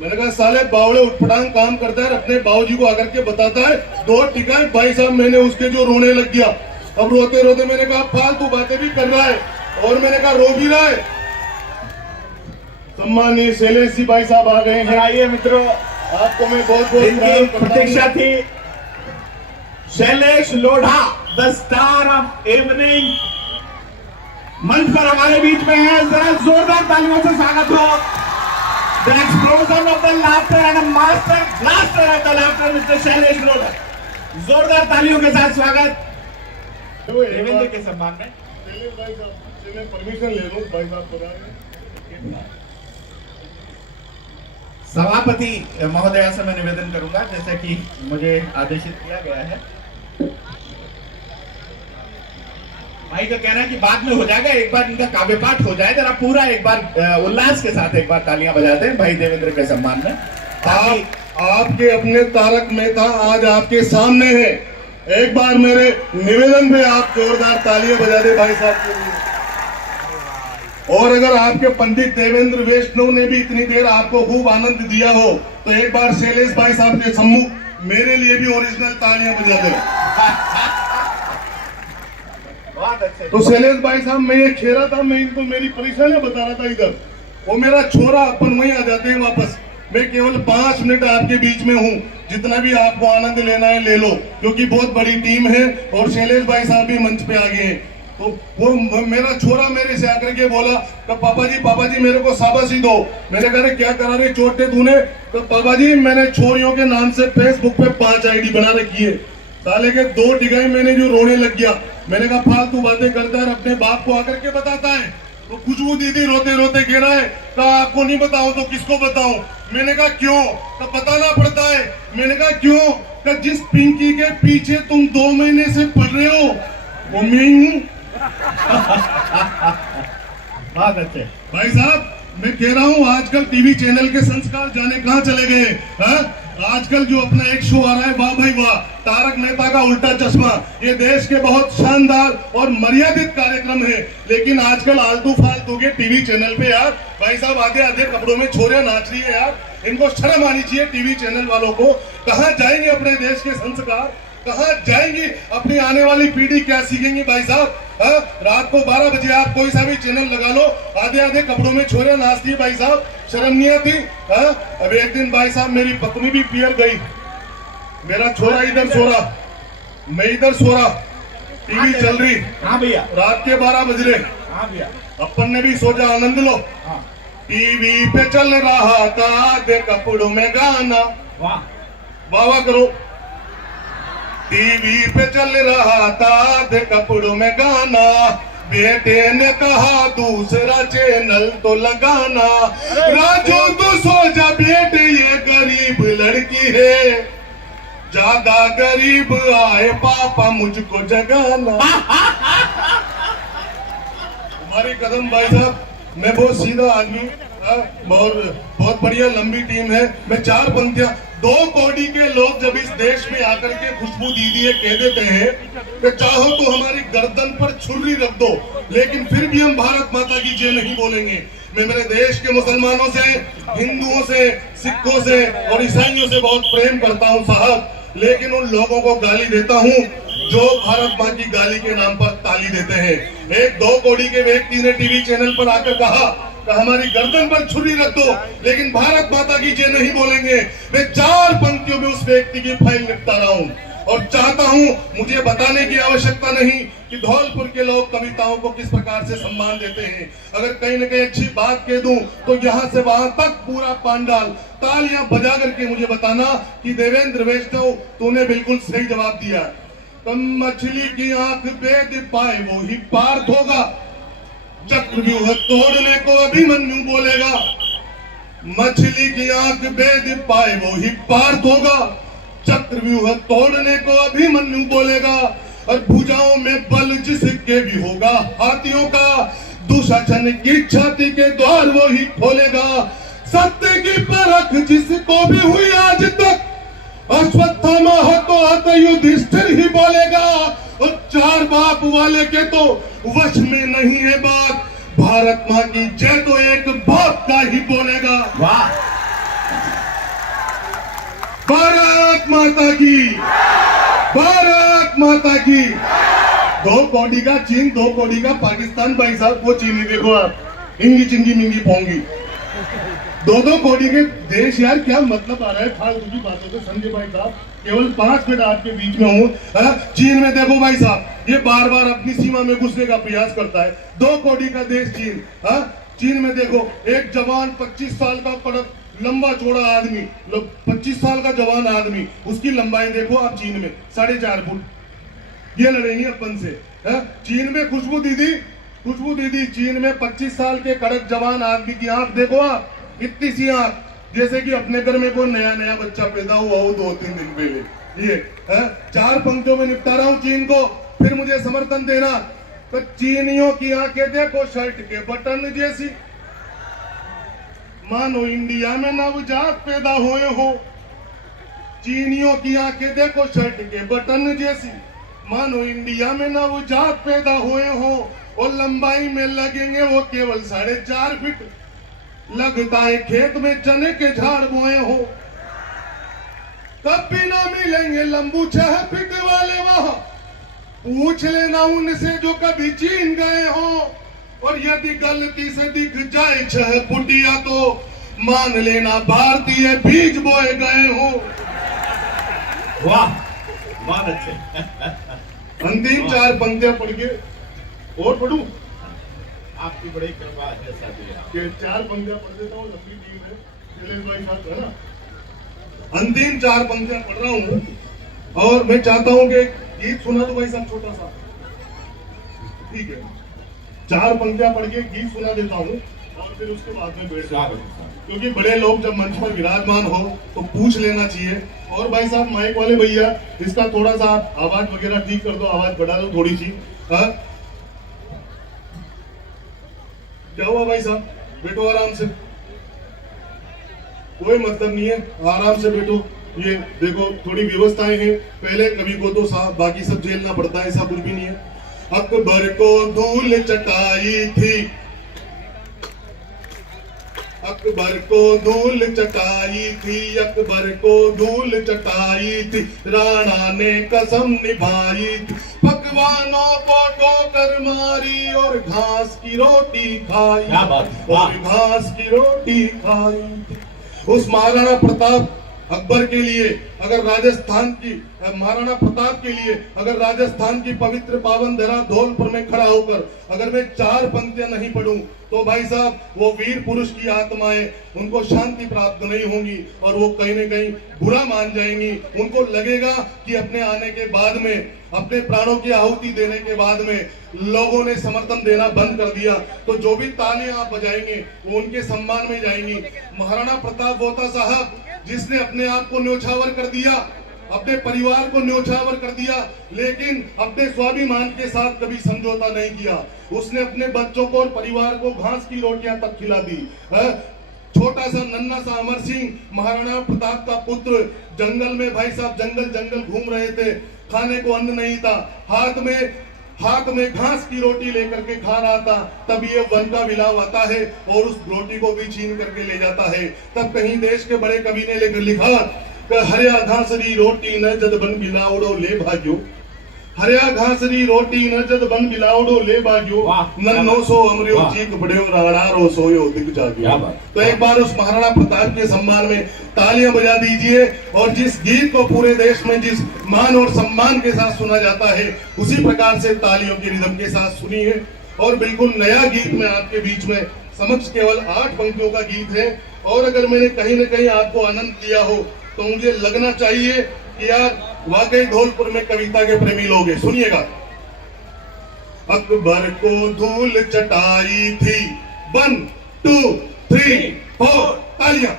मैंने कहा साले बावड़े उठपटांग काम करता है, अपने बाबूजी को आकर के बताता है 2 टिकाए। भाई साहब मैंने उसके जो रोने लग गया, अब रोते रोते मैंने कहा फालतू बातें भी कर रहा है, और मैंने कहा रो भी रहा है। सम्मानीय शैलेश जी भाई साहब आ गए हैं। आइए मित्रों, आपको मैं बहुत बहुत प्रतीक्षा थी। Shailesh Lodha the star of evening मंच पर हमारे बीच में है, जरा जोरदार तालियों से स्वागत हो। The explosion of the laughter and a master blaster of the laughter, Mr. Shailesh Lodha. जोरदार तालियों के साथ स्वागत देवेंद्र के सम्मान में। शैलेश भाई साहब से मैं परमिशन ले लूं, भाई साहब बता रहे हैं। सभापति महोदया से मैं निवेदन करूंगा, जैसे कि मुझे आदेशित किया गया है भाई का कहना है कि बाद में हो जाएगा, एक बार इनका काव्य पाठ हो जाए, जरा पूरा एक बार उल्लास के साथ एक बार तालियां बजाते हैं भाई देवेंद्र के सम्मान में। आपके अपने तारक मेहता आज आपके सामने है, एक बार मेरे निवेदन पे आप जोरदार तालियां बजा दे भाई साहब के लिए। और अगर आपके पंडित देवेंद्र वैष्णव ने भी इतनी देर आपको खूब आनंद दिया हो तो एक बार शैलेश भाई साहब के सम्मुख मेरे लिए भी ओरिजिनल तालियां बजा दे। तो शैलेश भाई साहब, मैं ये खेरा था, मैं इनको मेरी परेशानियां बता रहा था इधर, वो मेरा छोरा अपन वहीं आ जाते हैं वापस। मैं केवल 5 मिनट आपके बीच में हूँ, जितना भी आपको आनंद लेना है ले लो, क्योंकि बहुत बड़ी टीम है और शैलेश भाई साहब भी मंच पे आ गए हैं। तो वो मेरा छोरा मेरे से आकर के बोला कि पापा जी मेरे को शाबाशी दो। मैंने कहा क्या करा रही चोटे तूने? तो पापा जी मैंने छोरियों के नाम से फेसबुक पे 5 आईडी बना रखी है। साले के 2 डिगाई मैंने जो रोने लग गया। मैंने कहा फालतू बातें करता है, अपने बाप को आकर के बताता है। तो खुशबू दीदी रोते रोते कह रहा है कि आपको नहीं बताऊं तो किसको बताऊं? मैंने कहा क्यों? तो बताना पड़ता है। मैंने कहा क्यों? कि जिस पिंकी के पीछे तुम 2 महीने से पढ़ रहे हो वो मैं हूं। बहुत अच्छे भाई साहब, मैं कह रहा हूँ आजकल टीवी चैनल के संस्कार जाने कहाँ चले गए हैं? आजकल जो अपना एक शो आ रहा है वाह भाई वाह, तारक मेहता का उल्टा चश्मा, ये देश के बहुत शानदार और मर्यादित कार्यक्रम है। लेकिन आजकल आलतू फालतू के टीवी चैनल पे यार भाई साहब आधे आधे कपड़ों में छोरे नाच रही है यार। इनको शर्म आनी चाहिए टीवी चैनल वालों को। कहाँ जाएंगे अपने देश के संस्कार? कहाँ जाएंगी अपनी आने वाली पीढ़ी? क्या सीखेंगी भाई साहब? रात को 12 बजे आप कोई सा भी चैनल लगा लो, आधे आधे कपड़ों में छोरे नाचती है भाई साहब, शर्म नहीं आती? अब एक दिन भाई साहब मेरी पत्नी भी पियर गई, मेरा छोरा इधर सो रहा, मैं इधर सो रहा, टीवी चल रही। हाँ भैया, रात के 12 बज रहे। हाँ भैया, अपन ने भी सोचा आनंद लो। टीवी पे चल रहा था आधे कपड़ों में गाना, वाह वाह वाह करो। टीवी पे चल रहा था आधे कपड़ों में गाना, बेटे ने कहा दूसरा चैनल तो लगाना। राजू तू सो जा बेटे, ये गरीब लड़की है, ज्यादा गरीब आए पापा मुझको जगाना। हमारी कदम भाई साहब, मैं बहुत सीधा आदमी, बहुत बढ़िया लंबी टीम है। मैं 4 पंक्तियां, 2 कौड़ी के लोग जब इस देश में आकर के खुशबू दीदी कह देते हैं कि चाहो तो हमारी गर्दन पर छुरी रख दो, लेकिन फिर भी हम भारत माता की जय नहीं बोलेंगे। मैं मेरे देश के मुसलमानों से, हिंदुओं से, सिखों से और ईसाइयों से बहुत प्रेम करता हूं साहब, लेकिन उन लोगों को गाली देता हूं जो भारत माँ की गाली के नाम पर ताली देते हैं। एक 2 कौड़ी के व्यक्ति ने टीवी चैनल पर आकर कहा कि हमारी गर्दन पर छुरी रख दो, लेकिन भारत माता की जय नहीं बोलेंगे। मैं 4 पंक्तियों में उस व्यक्ति की फाइल निपटा रहा हूं और चाहता हूं, मुझे बताने की आवश्यकता नहीं कि धौलपुर के लोग कविताओं को किस प्रकार से सम्मान देते हैं। अगर कहीं न कहीं अच्छी बात कह दूं तो यहां से वहां तक पूरा पांडाल तालियां बजा करके मुझे बताना कि देवेंद्र वैष्णव तूने बिल्कुल सही जवाब दिया। कम मछली की आंख भेद पाए वो ही पार्थ होगा, चक्रव्यूह तोड़ने को अभिमन्यु बोलेगा। मछली की आंख भेद पाए वो ही पार्थ होगा, चक्रव्यूह तोड़ने को अभिमन्यु बोलेगा। और भुजाओं में बल जिसके भी होगा हाथियों का, दुशासन की छाती के द्वार वो ही खोलेगा। सत्य की परख जिसको भी हुई आज तक, अश्वत्थामा हो तो अत युधिष्ठिर ही बोलेगा। और 4 बाप वाले के तो वश में नहीं है बात, भारत माँ की जय तो एक बाप का ही बोलेगा। वाह, भारत माता की, भारत माता की। 2 कौड़ी का चीन, 2 कौड़ी का पाकिस्तान भाई साहब, वो चीनी देखो आप, इंगी चिंगी मिंगी पोंगी। 2-2 कौड़ी के देश यार, क्या मतलब आ रहा है फालतू की बातों से? संजय भाई साहब, केवल 5 मिनट आपके बीच में हूँ। चीन में देखो भाई साहब, ये बार बार अपनी सीमा में घुसने का प्रयास करता है। 2 कौड़ी का देश चीन। चीन में देखो एक जवान 25 साल का कड़क लंबा चौड़ा आदमी, 25 साल का जवान आदमी, उसकी लंबाई देखो आप चीन में 4.5 फुट। ये लड़ेंगे अपन से। चीन में खुशबू दीदी चीन में 25 साल के कड़क जवान आदमी की आंख देखो आप, इतनी सी आंख, जैसे कि अपने घर में कोई नया बच्चा पैदा हुआ हो 2-3 दिन पहले। ये 4 पंक्तियों में निपटा रहा हूं चीन को, फिर मुझे समर्थन देना। तो चीनियों की आंखें देखो शर्ट के बटन जैसी, मानो इंडिया में नवजात पैदा हुए हो। चीनियों की आंखें देखो शर्ट के बटन जैसी, मानो इंडिया में नवजात पैदा हुए हो। और लंबाई में लगेंगे वो केवल 4.5 फीट, लगता है खेत में चने के झाड़ बोए हो। कभी ना मिलेंगे लंबू 6 फीट वाले वहां, पूछ लेना उनसे जो कभी चीन गए हो। और यदि गलती से दिख जाए 6 फुटिया तो मान लेना भारतीय बीज बोए गए हो। वाह, बहुत अच्छे। अंतिम 4 पंक्तियां पढ़ के और पढ़ू आपकी बड़ी कृपा है साथी। कि 4 पंक्तियां पढ़ देता हूँ, लंबी टीम है, शैलेश भाई साथ है ना। अंतिम 4 पंक्तियां पढ़ रहा हूँ और मैं चाहता हूँ कि गीत सुना दो भाई साहब, छोटा सा, ठीक है। 4 पंक्तियां पढ़ के गीत सुना देता हूँ और फिर उसके बाद में बैठ जाओ, क्योंकि बड़े लोग जब मंच पर विराजमान हो तो पूछ लेना चाहिए। और भाई साहब माइक वाले भैया, इसका थोड़ा सा आवाज वगैरह ठीक कर दो, आवाज बढ़ा दो थोड़ी सी। क्या हुआ भाई साहब, बैठो आराम से, कोई मतलब नहीं है, आराम से बैठो। ये देखो थोड़ी व्यवस्थाएं हैं, पहले कभी को तो साहब बाकी सब झेलना पड़ता है, ऐसा कुछ भी नहीं है। अकबर को धूल चटाई थी, अकबर को धूल चटाई थी, अकबर को धूल चटाई थी, राणा ने कसम निभाई थी, पकवानों को ठोकर मारी और घास की रोटी खाई, और घास की रोटी खाई थी। उस महाराणा प्रताप अकबर के लिए अगर राजस्थान की, महाराणा प्रताप के लिए अगर राजस्थान की पवित्र पावन धरा धौलपुर में खड़ा होकर अगर मैं 4 पंक्तियां नहीं पढ़ूं तो भाई साहब वो वीर पुरुष की आत्माएं, उनको शांति प्राप्त नहीं होंगी और वो कहीं न कहीं बुरा मान जाएंगी। उनको लगेगा कि अपने आने के बाद में, अपने प्राणों की आहुति देने के बाद में लोगों ने समर्थन देना बंद कर दिया, तो जो भी तालियां आप बजाएंगे वो उनके सम्मान में जाएंगी। महाराणा प्रताप वो था साहब जिसने अपने आप को न्योछावर कर दिया, अपने परिवार को न्योछावर कर दिया, लेकिन अपने स्वाभिमान के साथ कभी समझौता नहीं किया। उसने अपने बच्चों को और परिवार को घास की रोटियां तक खिला दी। छोटा सा नन्हा सा अमर सिंह महाराणा प्रताप का पुत्र जंगल में भाई साहब जंगल जंगल घूम रहे थे, खाने को अन्न नहीं था, हाथ में घास की रोटी लेकर के खा रहा था। तब ये वन का विलाव आता है और उस रोटी को भी छीन करके ले जाता है। तब कहीं देश के बड़े कवि ने लेकर लिखा कि हरिया घासरी रोटी न जद बन बिलावड़ो ले भाग्यो, हरिया घासरी रोटी न जद बन बिलावड़ो ले भाग्यो, नन्नो सो अमरियो चीक बड़ियो राणा रो सोयो दिख जाग्यो। तो एक बार उस महाराणा प्रताप के सम्मान में तालियां बजा दीजिए। और जिस गीत को पूरे देश में जिस मान और सम्मान के साथ सुना जाता है उसी प्रकार से तालियों की रिदम के साथ सुनिए। और बिल्कुल नया गीत में आपके बीच में समक्ष केवल 8 पंक्तियों का गीत है। और अगर मैंने कहीं न कहीं आपको आनंद दिया हो तो मुझे लगना चाहिए कि यार वाकई धौलपुर में कविता के प्रेमी लोग हैं। सुनिएगा। अकबर को धूल चटाई थी, 1 2 3 4 तालियां।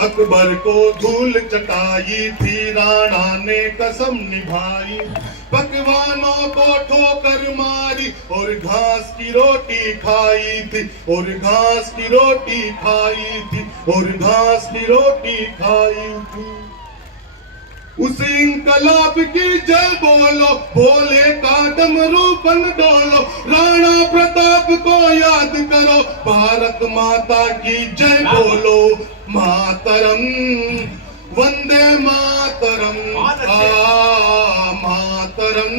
अकबर को धूल चटाई थी, राणा ने कसम निभाई, पकवानों को ठोकर मारी और घास की रोटी खाई थी, और घास की रोटी खाई थी, और घास की रोटी खाई थी। उस इंकलाब की जय बोलो, भोले का डमरू बन डोलो, राणा प्रताप को याद करो, भारत माता की जय बोलो, मातरम वंदे मातरम, मातरम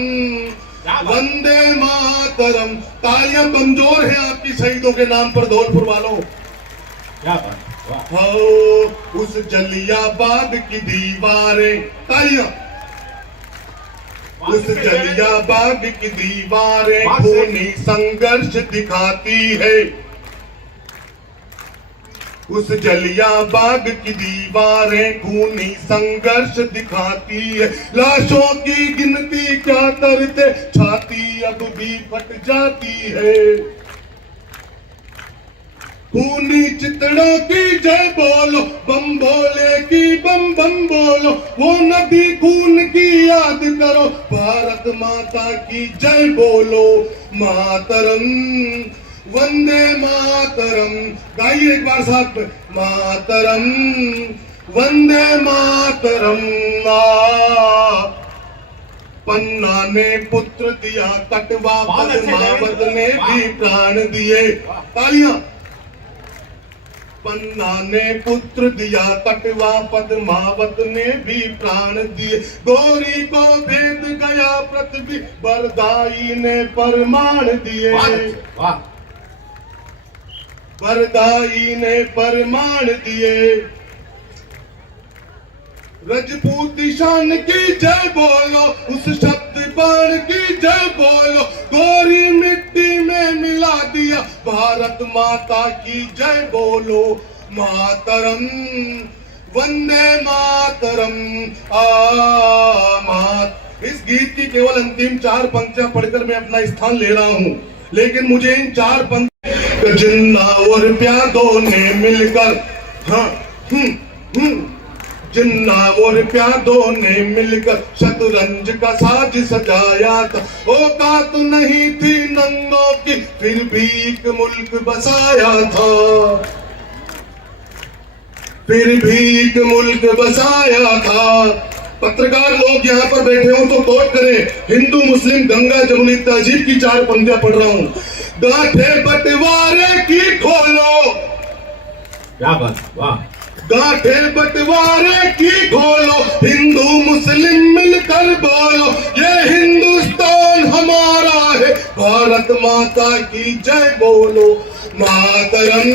वंदे मातरम। तालियां कमजोर हैं आपकी शहीदों के नाम पर धौलपुर वालों। क्या बात, हो उस जलिया बाग की दीवारें, तालियां, उस जलिया बाग की दीवारें खूनी संघर्ष दिखाती है, उस जलिया बाग की दीवारें खूनी संघर्ष दिखाती है, लाशों की गिनती क्या करते, छाती अब भी फट जाती है। खूनी चितड़ों की जय बोलो, बम भोले की बम बम बोलो, वो नदी खून की याद करो, भारत माता की जय बोलो, मातरम वंदे मातरम। गाइए एक बार साथ में, मातरम वंदे मातरम। पन्ना ने पुत्र दिया, कटवा पद्मावत ने भी प्राण दिए। तालियां। पन्ना ने पुत्र दिया, कटवा पद्मावत ने भी प्राण दिए, गौरी को भेद गया पृथ्वी, बरदाई ने परमाण दिए। बरदाई ने परमाण दिए। रजपूत शान की जय बोलो, उस शब्द बाण की जय बोलो, गोरी मिट्टी में मिला दिया, भारत माता की जय बोलो, मातरम वंदे मातरम। इस गीत की केवल अंतिम 4 पंक्तियां पढ़कर मैं अपना स्थान ले रहा हूं, लेकिन मुझे इन 4 पंक्तियों जिन्ना और प्यादों ने मिलकर, जिन्ना और प्यादों ने मिलकर शतरंज का साज सजाया था, औकात नहीं थी नंगों की, फिर भी एक मुल्क बसाया था, फिर भी एक मुल्क बसाया था। पत्रकार लोग यहाँ पर बैठे हो तो कोट करें, हिंदू मुस्लिम गंगा जमुनी तहजीब की 4 पंक्तियां पढ़ रहा हूं। गांठे बंटवारे की खोलो, क्या बात, वाह। गांठे बंटवारे की खोलो, हिंदू मुस्लिम मिलकर बोलो, ये हिंदुस्तान हमारा है, भारत माता की जय बोलो, मातरम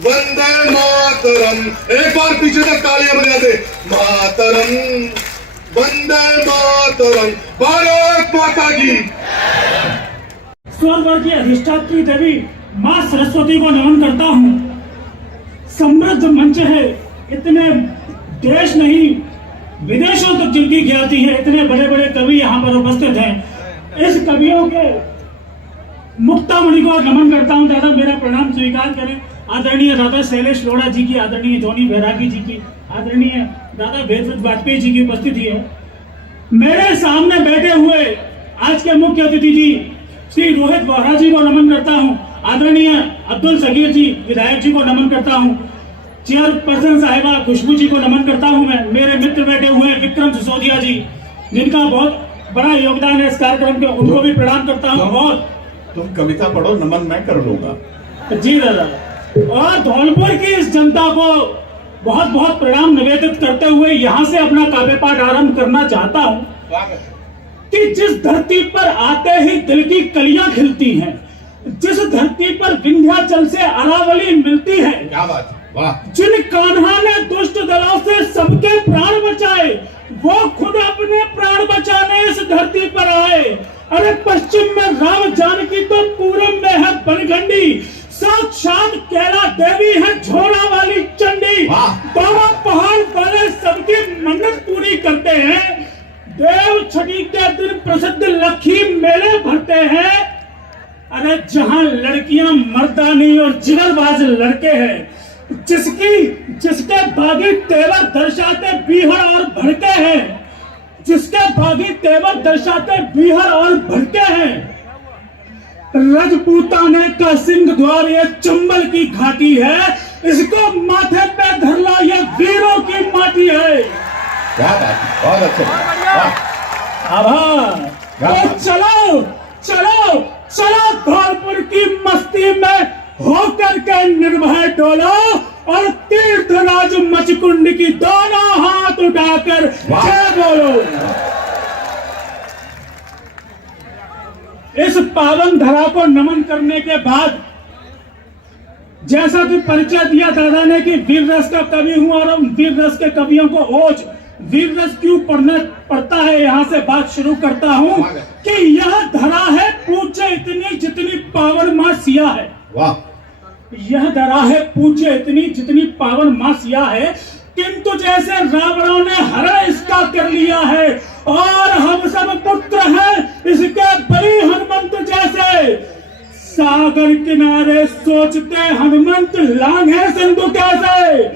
वंदे मातरम। एक बार पीछे तक तालियां बजा दे, मातरम वंदे मातरम, भारत माता की। स्वर्ग की अधिष्ठात्री देवी माँ सरस्वती को नमन करता हूँ। समृद्ध मंच है, इतने देश नहीं विदेशों तक जिनकी ख्याति है, इतने बड़े बड़े कवि यहाँ पर उपस्थित हैं। इस कवियों के मुक्तामणि को नमन करता हूँ। दादा मेरा प्रणाम स्वीकार करें। आदरणीय दादा शैलेश लोढ़ा जी की, आदरणीय जोनी बैरागी जी की, आदरणीय दादा वेदव्रत वाजपेयी जी की उपस्थिति है। मेरे सामने बैठे हुए आज के मुख्य अतिथि जी श्री रोहित बोहरा जी को नमन करता हूँ। आदरणीय अब्दुल सगीर जी विधायक जी को नमन करता हूँ। चेयरपर्सन साहिबा खुशबू जी को नमन करता हूँ। मैं मेरे मित्र बैठे हुए हैं विक्रम सिसोदिया जी, जिनका बहुत बड़ा योगदान है इस कार्यक्रम के, उनको भी प्रणाम करता हूँ। और तुम कविता पढ़ो, नमन मैं कर लूंगा। जी दादा। और धौलपुर की इस जनता को बहुत बहुत प्रणाम निवेदित करते हुए यहाँ से अपना काव्य पाठ आरंभ करना चाहता हूँ कि जिस धरती पर आते ही दिल की कलियां खिलती हैं, जिस धरती पर विंध्याचल से अरावली मिलती है, क्या बात, वाह। जिन कान्हा ने दुष्ट दलों से सबके प्राण बचाए, वो खुद अपने प्राण बचाने इस धरती पर आए। अरे पश्चिम में राम जानकी तो पूरब में है बनगंडी, साक्षात कैला देवी है झोला वाली चंडी। दोनों पहाड़ वाले सबकी मन्नत पूरी करते हैं। देव छठी के दिन प्रसिद्ध लखी मेले भरते हैं। अरे जहां लड़कियां मर्दानी और जिगरबाज लड़के हैं, जिसके बागी तेवर दर्शाते बीहड़ और भड़के हैं, जिसके बागी तेवर दर्शाते बीहड़ और भड़के हैं। रजपूताने का सिंह द्वार ये चंबल की घाटी है, इसको माथे पे धरला ये वीरों की माटी है। क्या बात, बहुत अच्छा। आभार। तो चलो चलो चलो धौलपुर की मस्ती में होकर के निर्भय डोलो और तीर्थराज मचकुंड की दोनों हाथ उठाकर जय बोलो। इस पावन धरा को नमन करने के बाद, जैसा कि परिचय दिया दादा ने कि वीर रस का कवि हूं और वीर रस के कवियों को ओज वीर रस क्यों पढ़ना पड़ता है, यहां से बात शुरू करता हूं कि यह धरा है पूछे इतनी जितनी पावन मां सिया है। वाह। यह धरा है पूछे इतनी जितनी पावन मां सिया है, किंतु जैसे रावणों ने हरण इसका कर लिया है और हम सब पुत्र हैं इसके बलि हनुमंत जैसे। सागर किनारे सोचते हनुमंत लांघे सिंधु कैसे,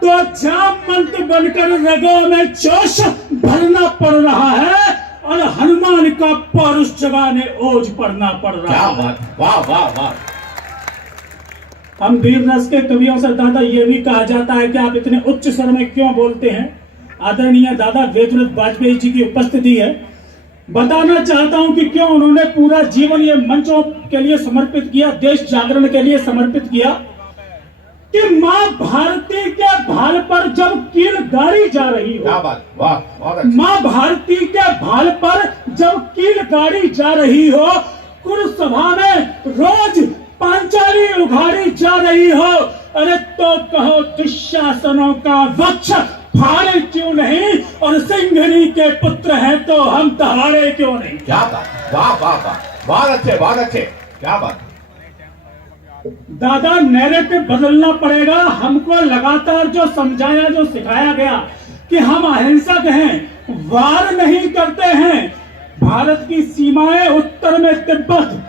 तो जामवंत बनकर रगों में जोश भरना पड़ रहा है और हनुमान का पौरुष जगाने ओज पड़ना पड़ रहा क्या है। बात, वाह वाह वाह। हम वीर रस के कवियों से दादा ये भी कहा जाता है कि आप इतने उच्च स्वर में क्यों बोलते हैं। आदरणीय दादा वेदव्रत वाजपेयी जी की उपस्थिति है। बताना चाहता हूं कि क्यों उन्होंने पूरा जीवन ये मंचों के लिए समर्पित किया, देश जागरण के लिए समर्पित किया। कि मां भारती के भाल पर जब कील गाड़ी जा रही हो, क्या बात, वाह, बहुत अच्छा। मां भारती के भाल पर जब कील गाड़ी जा रही हो, कुरुसभा में रोज पांचाली उघाड़ी जा रही हो, अरे तो कहो दुशासनों का वक्ष फाड़े क्यों नहीं, और सिंघनी के पुत्र हैं तो हम दहाड़े क्यों नहीं। क्या बात, वाह वाह वाह, बहुत अच्छे बहुत अच्छे, क्या बात। दादा नैरेटिव बदलना पड़ेगा। हमको लगातार जो समझाया, जो सिखाया गया कि हम अहिंसक हैं, वार नहीं करते हैं। भारत की सीमाएं उत्तर में तिब्बत,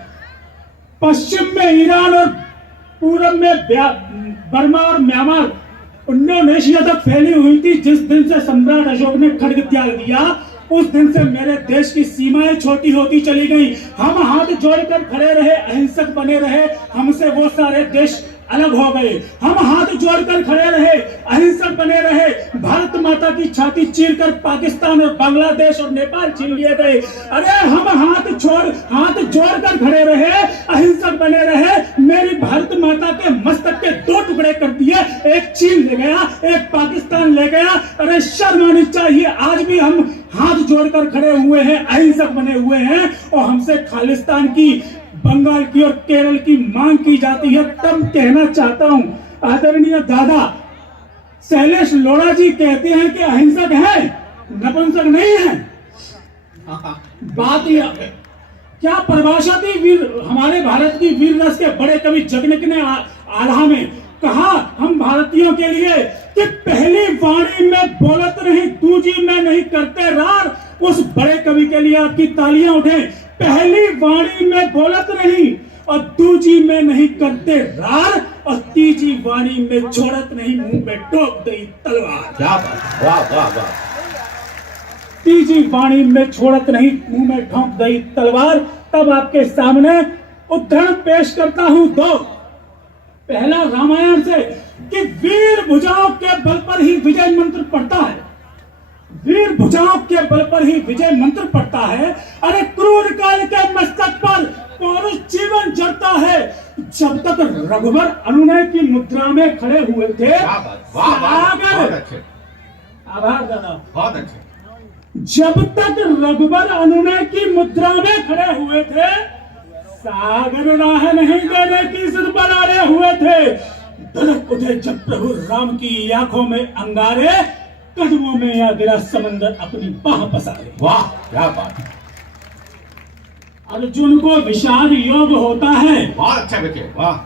पश्चिम में ईरान और पूरब में बर्मा और म्यांमार, इंडोनेशिया तक फैली हुई थी। जिस दिन से सम्राट अशोक ने खड्ग त्याग दिया, उस दिन से मेरे देश की सीमाएं छोटी होती चली गई। हम हाथ जोड़कर खड़े रहे, अहिंसक बने रहे, हमसे वो सारे देश अलग हो गए। हम हाथ जोड़कर खड़े रहे, अहिंसक बने रहे, भारत माता की छाती चीरकर पाकिस्तान और बांग्लादेश और नेपाल छीन लिए गए। अरे हम हाथ जोड़कर खड़े रहे, अहिंसक बने रहे, मेरी भारत माता के मस्तक के 2 टुकड़े कर दिए, एक चीन ले गया, एक पाकिस्तान ले गया। अरे शर्म आनी चाहिए। आज भी हम हाथ जोड़कर खड़े हुए हैं, अहिंसक बने हुए हैं, और हमसे खालिस्तान की, बंगाल की और केरल की मांग की जाती है। तब कहना चाहता हूं, आदरणीय दादा शैलेश लोढ़ा जी कहते हैं कि अहिंसक है, नपुंसक नहीं है। बात यह क्या परिभाषा थी वीर, हमारे भारत की वीर रस के बड़े कवि जगनिक ने आल्हा में कहा हम भारतीयों के लिए कि पहली वाणी में बोलत नहीं, दूजी में नहीं करते रार। उस बड़े कवि के लिए आपकी तालियां उठे। पहली वाणी में बोलत नहीं और दूजी में नहीं करते रार, और तीजी वाणी में छोड़त नहीं, मुंह में ठोक दई तलवार। क्या बात, वाह वाह वाह। तीजी वाणी में छोड़त नहीं, मुंह में ठोक दई तलवार। तब आपके सामने उद्धरण पेश करता हूं 2। पहला रामायण से कि वीर भुजाओं के बल पर ही विजय मंत्र पड़ता है, वीर भुजाओं के बल पर ही विजय मंत्र पड़ता है। अरे क्रूर काल के मस्तक पर पौरुष जीवन जड़ता है। जब तक रघुवर अनुनय की मुद्रा में खड़े हुए थे, बहुत अच्छे, आभार दादा, बहुत अच्छे। जब तक रघुवर अनुनय की मुद्रा में खड़े हुए थे, सागर राह नहीं देने की सिर बनाए हुए थे। धड़क उठे जब प्रभु राम की आंखों में अंगारे, कदमों में या गिरा समंदर अपनी बाह पसारे। वाह, क्या बात। अर्जुन को विषाद योग होता है। बहुत अच्छा बच्चे, वाह।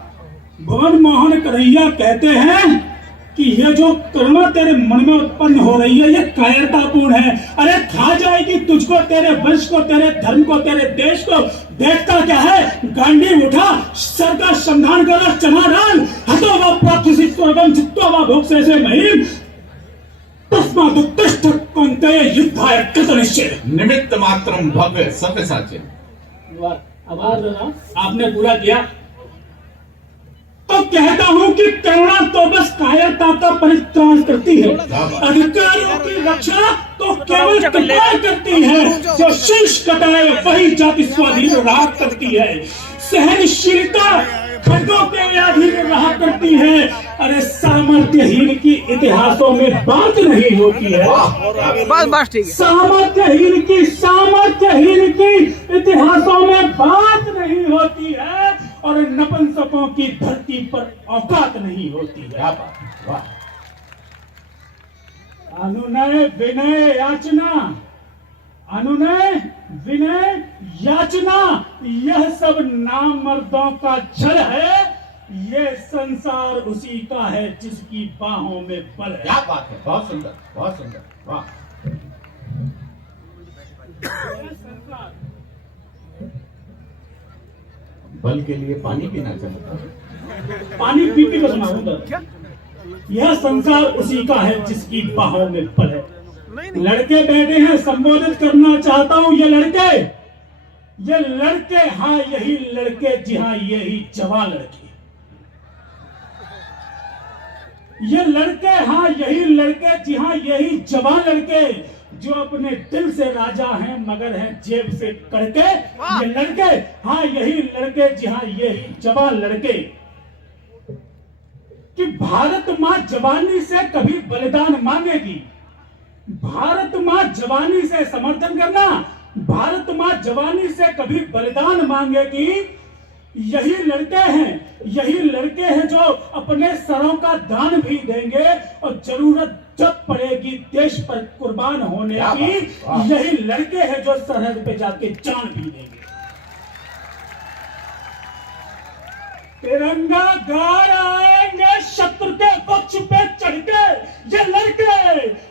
भुवन मोहन करैया कहते हैं कि ये जो करुणा तेरे मन में उत्पन्न हो रही है, ये कायरतापूर्ण है। अरे खा जाएगी तुझको, तेरे वंश को, तेरे धर्म को, तेरे देश को। देखता क्या है, गांडी उठा, सर का संधान करा, चना डाल, हतो व प्राप्ति स्वर्गम जित्वा व भोग से महिम, तस्मात् उत्तिष्ठ कौन्तेय युद्धाय कृतनिश्चय। निमित्त मात्रम भव्य सत्य साचे। आभार दादा, आपने पूरा किया। तो कहता हूं कि करुणा तो बस कायरता का परित्राण करती है, अधिकारों की रक्षा तो केवल कृपा करती है। जो शीश कटाए वही जाति स्वाधीन रहा करती है, सहनशीलता खड्गों के अधीन रहा करती है। अरे सामर्थ्यहीन की इतिहासों में बात नहीं होती है, बस ठीक है। सामर्थ्यहीन की इतिहासों में बात नहीं होती है, और नपुंसकों की धरती पर औकात नहीं होती है। अनुनय विनय याचना, अनुनय विनय याचना, यह सब नामर्दों का छल है। ये संसार उसी का है जिसकी बाहों में बल है। क्या बात है, बहुत सुंदर, बहुत सुंदर, वाह। बल के लिए पानी पीना चाहता हूँ। पानी पी पी कर सुनाऊंगा। यह संसार उसी का है जिसकी बाहों में पल है। लड़के बैठे हैं, संबोधित करना चाहता हूं। ये लड़के हाँ यही लड़के, जी हाँ यही जवान लड़के। ये लड़के हाँ यही लड़के, जी हाँ यही जवान लड़के, जो अपने दिल से राजा हैं मगर हैं जेब से करके। ये लड़के हाँ यही लड़के, जी हाँ यही जवान लड़के। कि भारत मां जवानी से कभी बलिदान मांगेगी। भारत मां जवानी से समर्थन करना, भारत मां जवानी से कभी बलिदान मांगेगी। यही लड़के हैं जो अपने सरों का दान भी देंगे और जरूरत जब पड़ेगी देश पर कुर्बान होने की। यही लड़के हैं जो सरहद पे जाके जान भी देंगे। तिरंगा गाड़ेंगे शत्रु के पक्ष पे चढ़ के। ये लड़के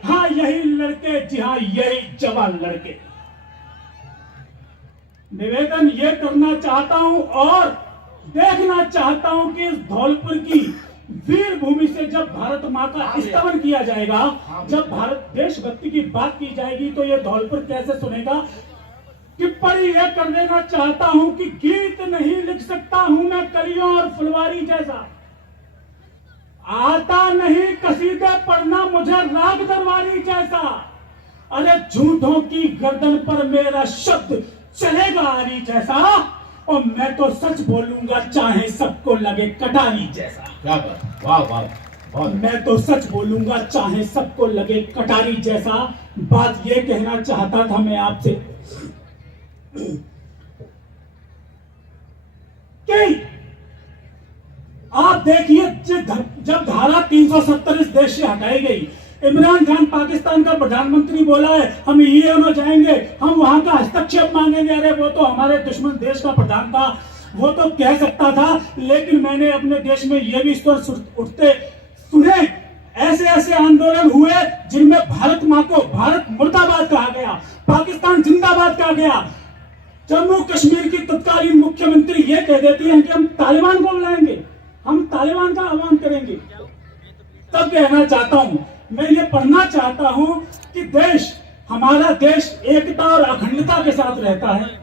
हाँ यही लड़के, जी हाँ यही जवान लड़के। निवेदन ये करना चाहता हूं और देखना चाहता हूं कि इस धौलपुर की वीर भूमि से जब भारत मां का स्तवन किया जाएगा, जब भारत देशभक्ति की बात की जाएगी, तो ये धौलपुर कैसे सुनेगा। टिप्पणी यह कर देना चाहता हूं कि गीत नहीं लिख सकता हूं मैं कलियों और फुलवारी जैसा। आता नहीं कसीदे पढ़ना मुझे राग दरबारी जैसा। अरे झूठों की गर्दन पर मेरा शब्द चलेगा आरी जैसा। और मैं तो सच बोलूंगा चाहे सबको लगे कटारी जैसा। क्या बात, वाह वाह, बहुत। मैं तो सच बोलूंगा चाहे सबको लगे कटारी जैसा। बात ये कहना चाहता था मैं आपसे कि आप देखिए जब धारा 370 इस देश से हटाई गई, इमरान खान पाकिस्तान का प्रधानमंत्री बोला है हम यूएनओ जाएंगे, हम वहां का हस्तक्षेप मांगेंगे। अरे वो तो हमारे दुश्मन देश का प्रधान था, वो तो कह सकता था। लेकिन मैंने अपने देश में ये भी स्वर उठते सुने, ऐसे आंदोलन हुए जिनमें भारत मां को भारत मुर्दाबाद कहा गया, पाकिस्तान जिंदाबाद कहा गया। जम्मू कश्मीर की तत्कालीन मुख्यमंत्री ये कह देती है कि हम तालिबान को बुलाएंगे, हम तालिबान का आह्वान करेंगे। तब कहना चाहता हूं, मैं ये पढ़ना चाहता हूं कि हमारा देश एकता और अखंडता के साथ रहता है।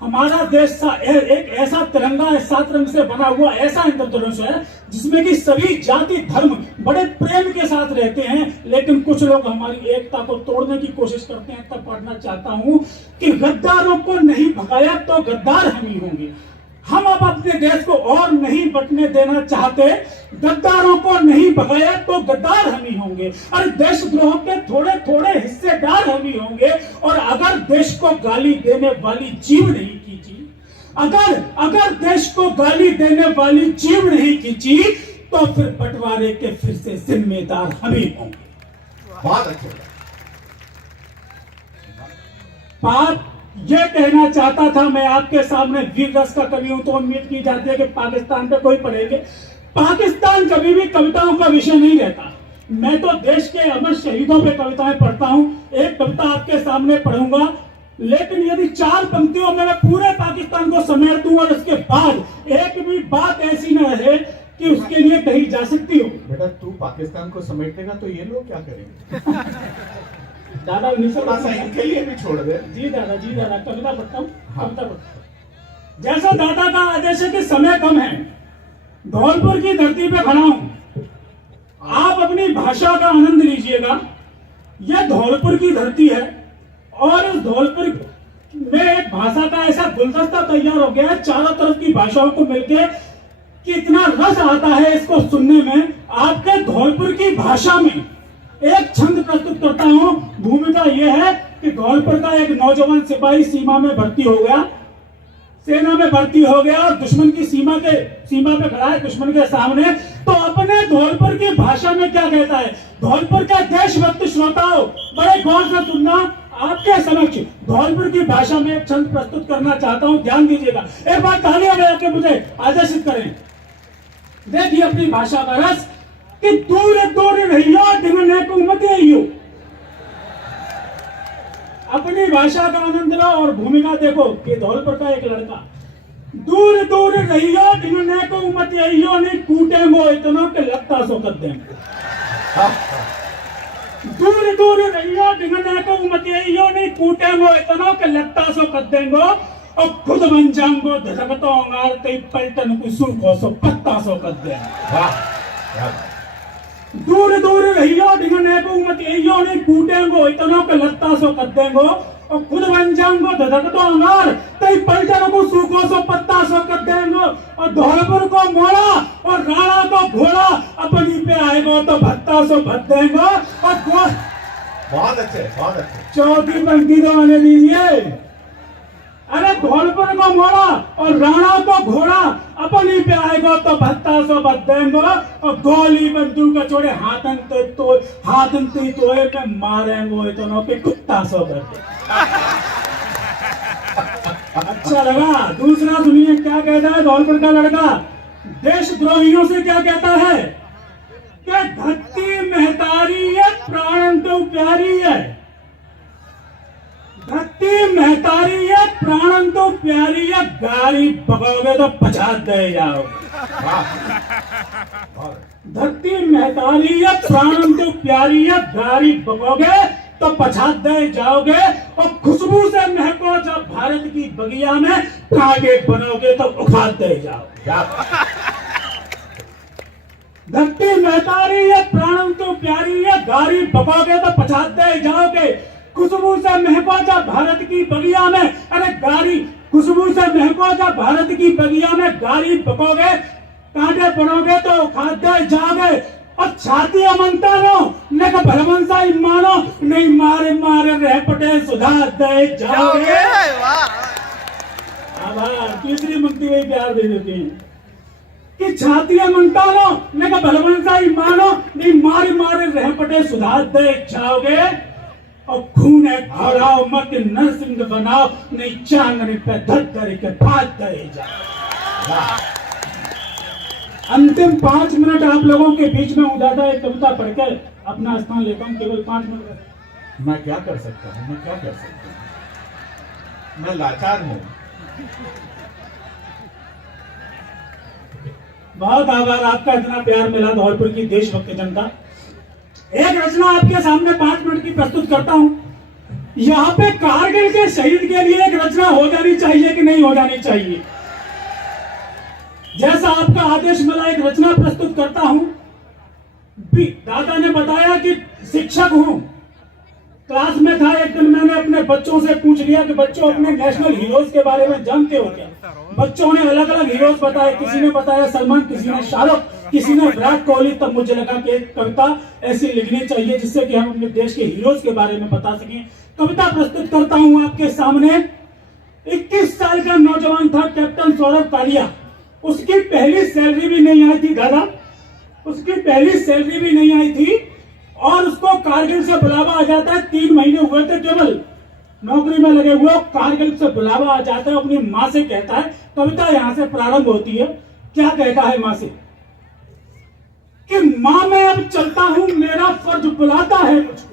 हमारा देश एक ऐसा तिरंगा है 7 रंग से बना हुआ, ऐसा इंद्रधनुष है जिसमें कि सभी जाति धर्म बड़े प्रेम के साथ रहते हैं। लेकिन कुछ लोग हमारी एकता को तोड़ने की कोशिश करते हैं। तब पढ़ना चाहता हूं कि गद्दारों को नहीं भगाया तो गद्दार हम ही होंगे। हम अब अपने देश को और नहीं बंटने देना चाहते, गद्दारों को नहीं भगाया तो गद्दार हम ही होंगे। और देशद्रोह के थोड़े थोड़े हिस्सेदार हम ही होंगे। और अगर देश को गाली देने वाली जीव नहीं कीजिए, अगर देश को गाली देने वाली जीव नहीं कीजिए, तो फिर बंटवारे के फिर से जिम्मेदार हम ही होंगे। बहुत अच्छे बात ये कहना चाहता था मैं आपके सामने। वीर रस का कवि हूं तो उम्मीद की जाती है कि पाकिस्तान पे कोई पढ़ेंगे। पाकिस्तान कभी भी कविताओं का विषय नहीं रहता। मैं तो देश के अमर शहीदों पे कविताएं पढ़ता हूं। एक कविता आपके सामने पढ़ूंगा, लेकिन यदि 4 पंक्तियों में मैं पूरे पाकिस्तान को समेट दूं और उसके बाद एक भी बात ऐसी न रहे कि उसके लिए कही जा सकती हो। बेटा तू पाकिस्तान को समेटेगा तो ये लोग क्या करेंगे? दादा इनके लिए भी छोड़ दे। जी दादा कविता पढ़ता हूँ। कविता पढ़ता जैसा दादा का आदेश है कि समय कम है, धौलपुर की धरती पे खड़ा हूं। आप अपनी भाषा का आनंद लीजिएगा। यह धौलपुर की धरती है और इस धौलपुर में एक भाषा का ऐसा गुलदस्ता तैयार हो गया है चारों तरफ की भाषाओं को मिलके कि इतना रस आता है इसको सुनने में। आपके धौलपुर की भाषा में एक छंद प्रस्तुत करता हूं। भूमिका यह है कि धौलपुर का एक नौजवान सिपाही सीमा में भर्ती हो गया, सेना में भर्ती हो गया और दुश्मन की सीमा पे खड़ा है, दुश्मन के सामने। तो अपने धौलपुर की भाषा में क्या कहता है? धौलपुर का देशभक्त श्रोताओं बड़े गौर से सुनना, आपके समक्ष धौलपुर की भाषा में एक छंद प्रस्तुत करना चाहता हूं, ध्यान दीजिएगा। एक बार तालियां बजा के मुझे आदर्शित करें। देखिए अपनी भाषा का रस कि दूर दूर रहियो ढिमने को मत आइयो। अपनी भाषा का आनंद लो और भूमिका देखो कि धौलपुर का एक लड़का दूर दूर रहियो ढिंगने को मत आइयो, नहीं कूटेंगो इतना के लगता सो कर देंगे। दूर दूर रहियो ढिंगने को मत आइयो, नहीं कूटेंगो इतना के लगता सो कर देंगो, और खुद बन जाऊंगो धड़कतो अंगार ते पलटन को सूखो सो पत्ता सो कर देंगे। दूर दूर रहियो ढिंगने को मत आइयो, नहीं कूटेंगो इतना के लगता सो कर देंगो, और खुद बन जाऊंगो धड़कतो अंगार ते पलटन को सूखो सो पत्ता सो कर देंगो, और धौलपुर को मोड़ा और राणा को घोड़ा अपनी पे आएगो तो भत्ता सो भत देंगो। और बहुत अच्छे, बहुत अच्छे। चौथी पंक्ति तो आने दीजिए। अरे धौलपुर को मोड़ा और राणा को घोड़ा अपनी पे आएगो तो भत्ता सो भत देंगो, और गोली बंदूक छोड़े हाथन ते तोए पे मारेंगो इतना पे कुत्ता सो भत देंगो। अच्छा लगा। दूसरा सुनिए क्या कहता है धौलपुर का लड़का, देशद्रोहियों से क्या कहता है कि धरती महतारी है प्राण तो प्यारी है, धरती महतारी है प्राण तो प्यारी है, गाड़ी भगोगे तो पछाड़ दे जाओगे। धरती महतारी है प्राण तो प्यारी है, गाड़ी भगोगे तो पछाड़ दे जाओगे, और खुशबू से महको जब भारत की बगिया में कांटे बनोगे तो उखाड़ दे जाओगे। धरती महतारी है प्राण तो प्यारी है, गाड़ी भगोगे तो पछाड़ दे जाओगे, खुशबू से महको जब भारत की बगिया में, अरे गाड़ी खुशबू से महको जब भारत की बगिया में गाड़ी भगोगे कांटे बनोगे तो उखाड़ दे जाओगे, और छाती अमनता लो न का भलवंसा मानो, नहीं मारे मारे रह पटे सुधार दे जाओगे। आभार। तीसरी मुक्ति वही प्यार दे देती है कि छाती अमनता लो न का भलवंसा मानो, नहीं मारे मारे रह पटे सुधार दे जाओगे, और खून है घोड़ाओ मत नरसिंह बनाओ, नहीं चांदनी पे धर के भाग दे जाओ। अंतिम 5 मिनट आप लोगों के बीच में उदाता एक कविता पढ़कर अपना स्थान लेता हूँ, केवल 5 मिनट। मैं क्या कर सकता हूँ, मैं क्या कर सकता हूँ, मैं लाचार हूँ। बहुत आभार, आपका इतना प्यार मिला धौलपुर की देशभक्त जनता। एक रचना आपके सामने 5 मिनट की प्रस्तुत करता हूँ। यहाँ पे कारगिल के शहीद के लिए एक रचना हो जानी चाहिए कि नहीं हो जानी चाहिए? जैसा आपका आदेश मिला एक रचना प्रस्तुत करता हूं। दादा ने बताया कि शिक्षक हूं, क्लास में था, एक दिन मैंने अपने बच्चों से पूछ लिया कि बच्चों अपने नेशनल हीरोज के बारे में जानते हो क्या? बच्चों ने अलग अलग हीरोज बताए, किसी ने बताया सलमान, किसी ने शाहरुख, किसी ने विराट कोहली। तब मुझे लगा कि एक कविता ऐसी लिखनी चाहिए जिससे कि हम अपने देश के हीरोज के बारे में बता सकें। कविता प्रस्तुत करता हूं आपके सामने। 21 साल का नौजवान था कैप्टन सौरभ कालिया। उसकी पहली सैलरी भी नहीं आई थी दादा, उसकी पहली सैलरी भी नहीं आई थी, और उसको कारगिल से बुलावा आ जाता है। 3 महीने हुए थे केवल नौकरी में लगे हुए, कारगिल से बुलावा आ जाता है। अपनी माँ से कहता है, कविता यहाँ से प्रारंभ होती है। क्या कहता है माँ से कि माँ मैं अब चलता हूँ, मेरा फर्ज बुलाता है मुझको।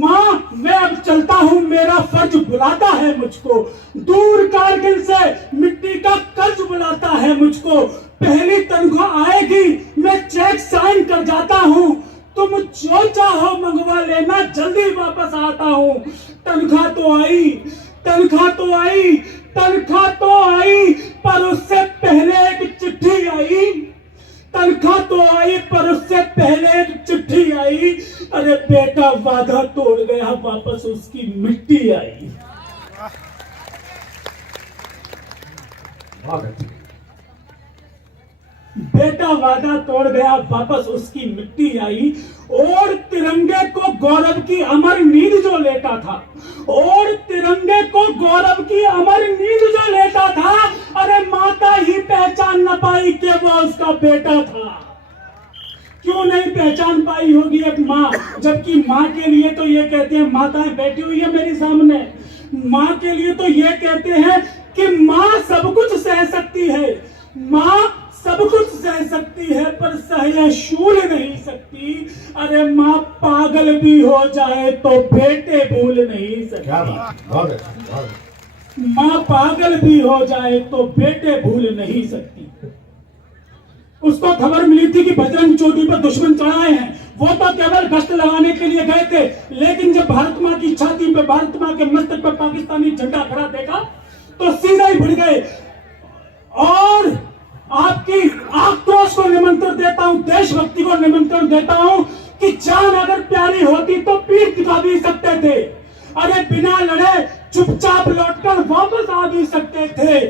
माँ मैं अब चलता हूँ, मेरा फर्ज बुलाता है मुझको। दूर कारगिल से मिट्टी का कर्ज बुलाता है मुझको। पहली तनख्वाह आएगी, मैं चेक साइन कर जाता हूँ। तुम जो चाहो मंगवा लेना, जल्दी वापस आता हूँ। तनख्वाह तो आई, तनख्वाह तो आई, तनख्वाह तो आई, पर उससे पहले एक चिट्ठी आई। तनख्वाह तो आई, पर उससे पहले एक चिट्ठी आई। अरे बेटा वादा तोड़ गया, वापस उसकी मिट्टी आई। बेटा वादा तोड़ गया, वापस उसकी मिट्टी आई। और तिरंगे को गौरव की अमर नींद जो लेता था, और तिरंगे को गौरव की अमर नींद जो लेता था, अरे माता ही पहचान न पाई कि वो उसका बेटा था। क्यों नहीं पहचान पाई होगी एक माँ? जबकि माँ के लिए तो ये कहते हैं, माताएं बैठी हुई है मेरे सामने, माँ के लिए तो ये कहते हैं कि माँ सब कुछ सह सकती है, माँ सब कुछ सह सकती है, पर सह शूल नहीं सकती। अरे माँ पागल भी हो जाए तो बेटे भूल नहीं सकती। क्या बात, बहुत अच्छा, बहुत अच्छा। माँ पागल भी हो जाए तो बेटे भूल नहीं सकती। उसको खबर मिली थी कि बजरंग चोटी पर दुश्मन चढ़ाए हैं, वो तो केवल गश्त लगाने के लिए गए थे, लेकिन जब भारत माँ की छाती पे, भारत माँ के मस्तक पर पाकिस्तानी झंडा खड़ा देखा तो सीधा ही भिड़ गए। और आपकी आक्रोश को निमंत्रण देता हूं, देशभक्ति को निमंत्रण देता हूं कि जान अगर प्यारी होती तो पीठ दिखा भी सकते थे, अरे बिना लड़े चुपचाप लौटकर वापस आ भी सकते थे।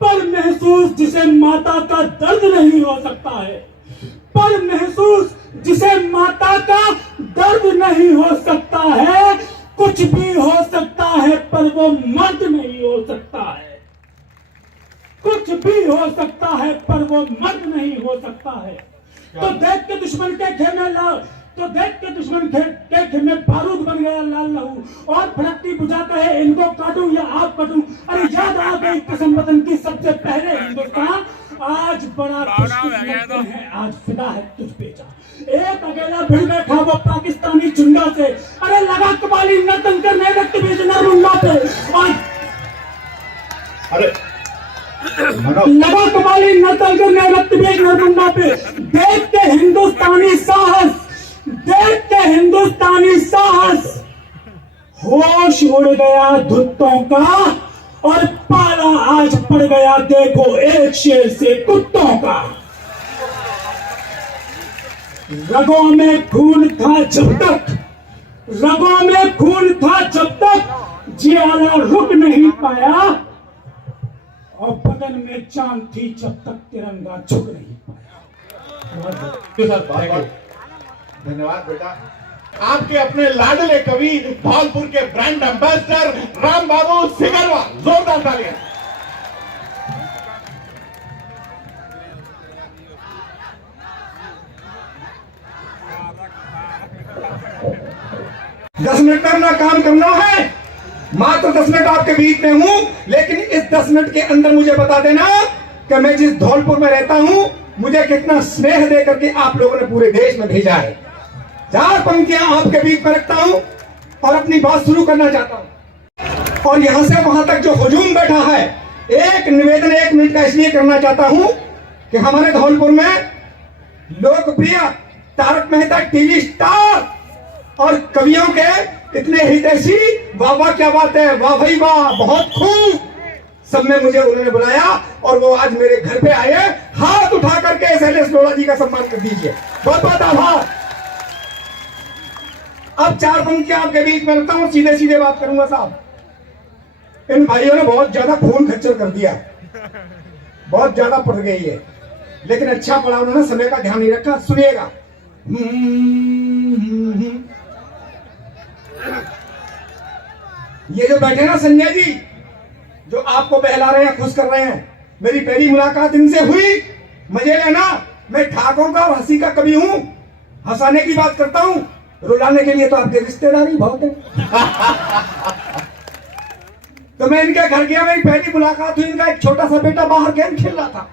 पर महसूस जिसे माता का दर्द नहीं हो सकता है, पर महसूस जिसे माता का दर्द नहीं हो सकता है, कुछ भी हो सकता है पर वो मर्द नहीं हो सकता है। कुछ भी हो सकता है पर वो मर्द नहीं हो सकता है। तो देख के दुश्मन के खेमे लाल, तो देख के दुश्मन के खेमे बारूद बन गया लाल लहू, और फटकती बुझाता है इनको काटूं या आप काटूं। अरे याद आ गई कसम वतन की सबसे पहले हिंदुस्तान, आज बड़ा खुशकिस्मत है, आज फिदा है तुझ पे जा। एक अकेला भिड़ बैठा वो पाकिस्तानी चुंगा से, अरे लगा कबाली नर्तन करने रक्त बेचना मुन्ना पे, और अरे लगा कबाली नर्तन करने रक्त बेचना मुन्ना पे। देख के हिंदुस्तानी साहस, देख के हिंदुस्तानी साहस, होश उड़ गया धुत्तों का और पाला आज पड़ गया देखो एक शेर से कुत्तों का। रगों में खून था जब तक, रगों में खून था जब तक जियाला रुक नहीं पाया, और बदन में जान थी जब तक तिरंगा झुक नहीं पाया। धन्यवाद बेटा। आपके अपने लाडले कवि धौलपुर के ब्रांड एम्बेसडर राम बाबू सिगरवा, जोरदार तालियां। दस मिनट में अपना काम करना है, मात्र 10 मिनट आपके बीच में हूं, लेकिन इस 10 मिनट के अंदर मुझे बता देना कि मैं जिस धौलपुर में रहता हूं मुझे कितना स्नेह दे करके आप लोगों ने पूरे देश में भेजा है। 4 पंक्तियां आपके बीच में रखता हूं और अपनी बात शुरू करना चाहता हूं। और यहां से वहां तक जो हुजूम बैठा है, एक निवेदन 1 मिनट का इसलिए करना चाहता हूं कि हमारे धौलपुर में लोकप्रिय तारक मेहता टीवी स्टार और कवियों के इतने हितैषी, वाह वाह क्या बात है, वाह भाई वाह, बहुत खूब, सब में मुझे उन्होंने बुलाया और वो आज मेरे घर पे आए। हाथ उठा करके SLS लोढ़ा जी का सम्मान कर दीजिए, बहुत बहुत आभार। अब 4 पंक्तियां आपके बीच में रखता हूं, सीधे सीधे बात करूंगा साहब। इन भाइयों ने बहुत ज्यादा खून खच्चर कर दिया, बहुत ज्यादा पड़ गई है, लेकिन अच्छा पड़ा, उन्होंने समय का ध्यान नहीं रखा। सुनिएगा, ये जो बैठे ना संजय जी, जो आपको बहला रहे हैं, खुश कर रहे हैं, मेरी पहली मुलाकात इनसे हुई। मजे लेना, मैं ठाकों का और हंसी का कवि हूं, हंसाने की बात करता हूं, रुलाने के लिए तो आपके रिश्तेदारी बहुत है। तो मैं इनके घर गया, मेरी पहली मुलाकात हुई, इनका एक छोटा सा बेटा बाहर गेंद खेल रहा था,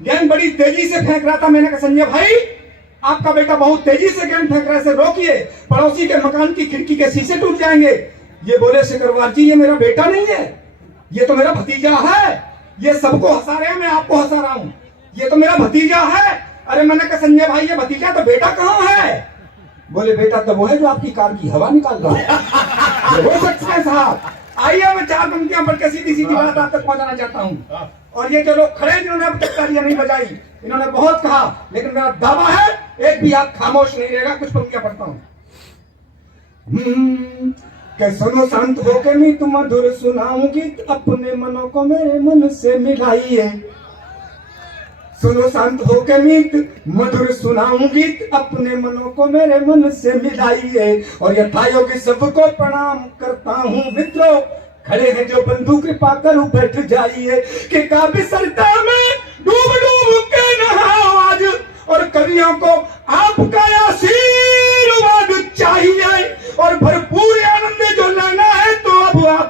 गेंद बड़ी तेजी से फेंक रहा था। मैंने कहा संजय भाई, आपका बेटा बहुत तेजी से गेंद फेंक रहा है, इसे रोकिए, पड़ोसी के मकान की खिड़की के शीशे टूट जाएंगे। ये बोले सिकरवार जी, ये मेरा बेटा नहीं है, ये तो मेरा भतीजा है, ये सबको हंसा रहे हैं, मैं आपको हंसा रहा हूं, ये तो मेरा भतीजा है। अरे मैंने कहा संजय भाई, ये भतीजा तो बेटा कहाँ है? बोले बेटा तो वो है जो आपकी कार की हवा निकाल रहा है। हो सकता है साहब। आइए, मैं 4 पंक्तियां पढ़ के सीधी सीधी बात आप तक पहुंचाना चाहता हूं। और ये जो लोग खड़े जिन्होंने अब तक तालियां नहीं बजाई, इन्होंने बहुत कहा, लेकिन मेरा दावा है एक भी हाथ खामोश नहीं रहेगा। कुछ पंक्तियां पढ़ता हूं। के सुनो शांत होके मैं तुम मधुर सुनाऊं गीत, अपने मनों को मेरे मन से मिलाइए। सुनो शांत होके मीत मधुर सुनाऊं गीत, अपने मनों को मेरे मन से मिलाइए। और यथायोगी सबको प्रणाम करता हूँ मित्रों, खड़े हैं जो बंधु कृपा करो बैठ जाइए। कि काफी सरता में डूब डूब के नहाओ आज, और कवियों को आपका आशीर्वाद चाहिए, और भरपूर आनंद जो लेना है तो अब आप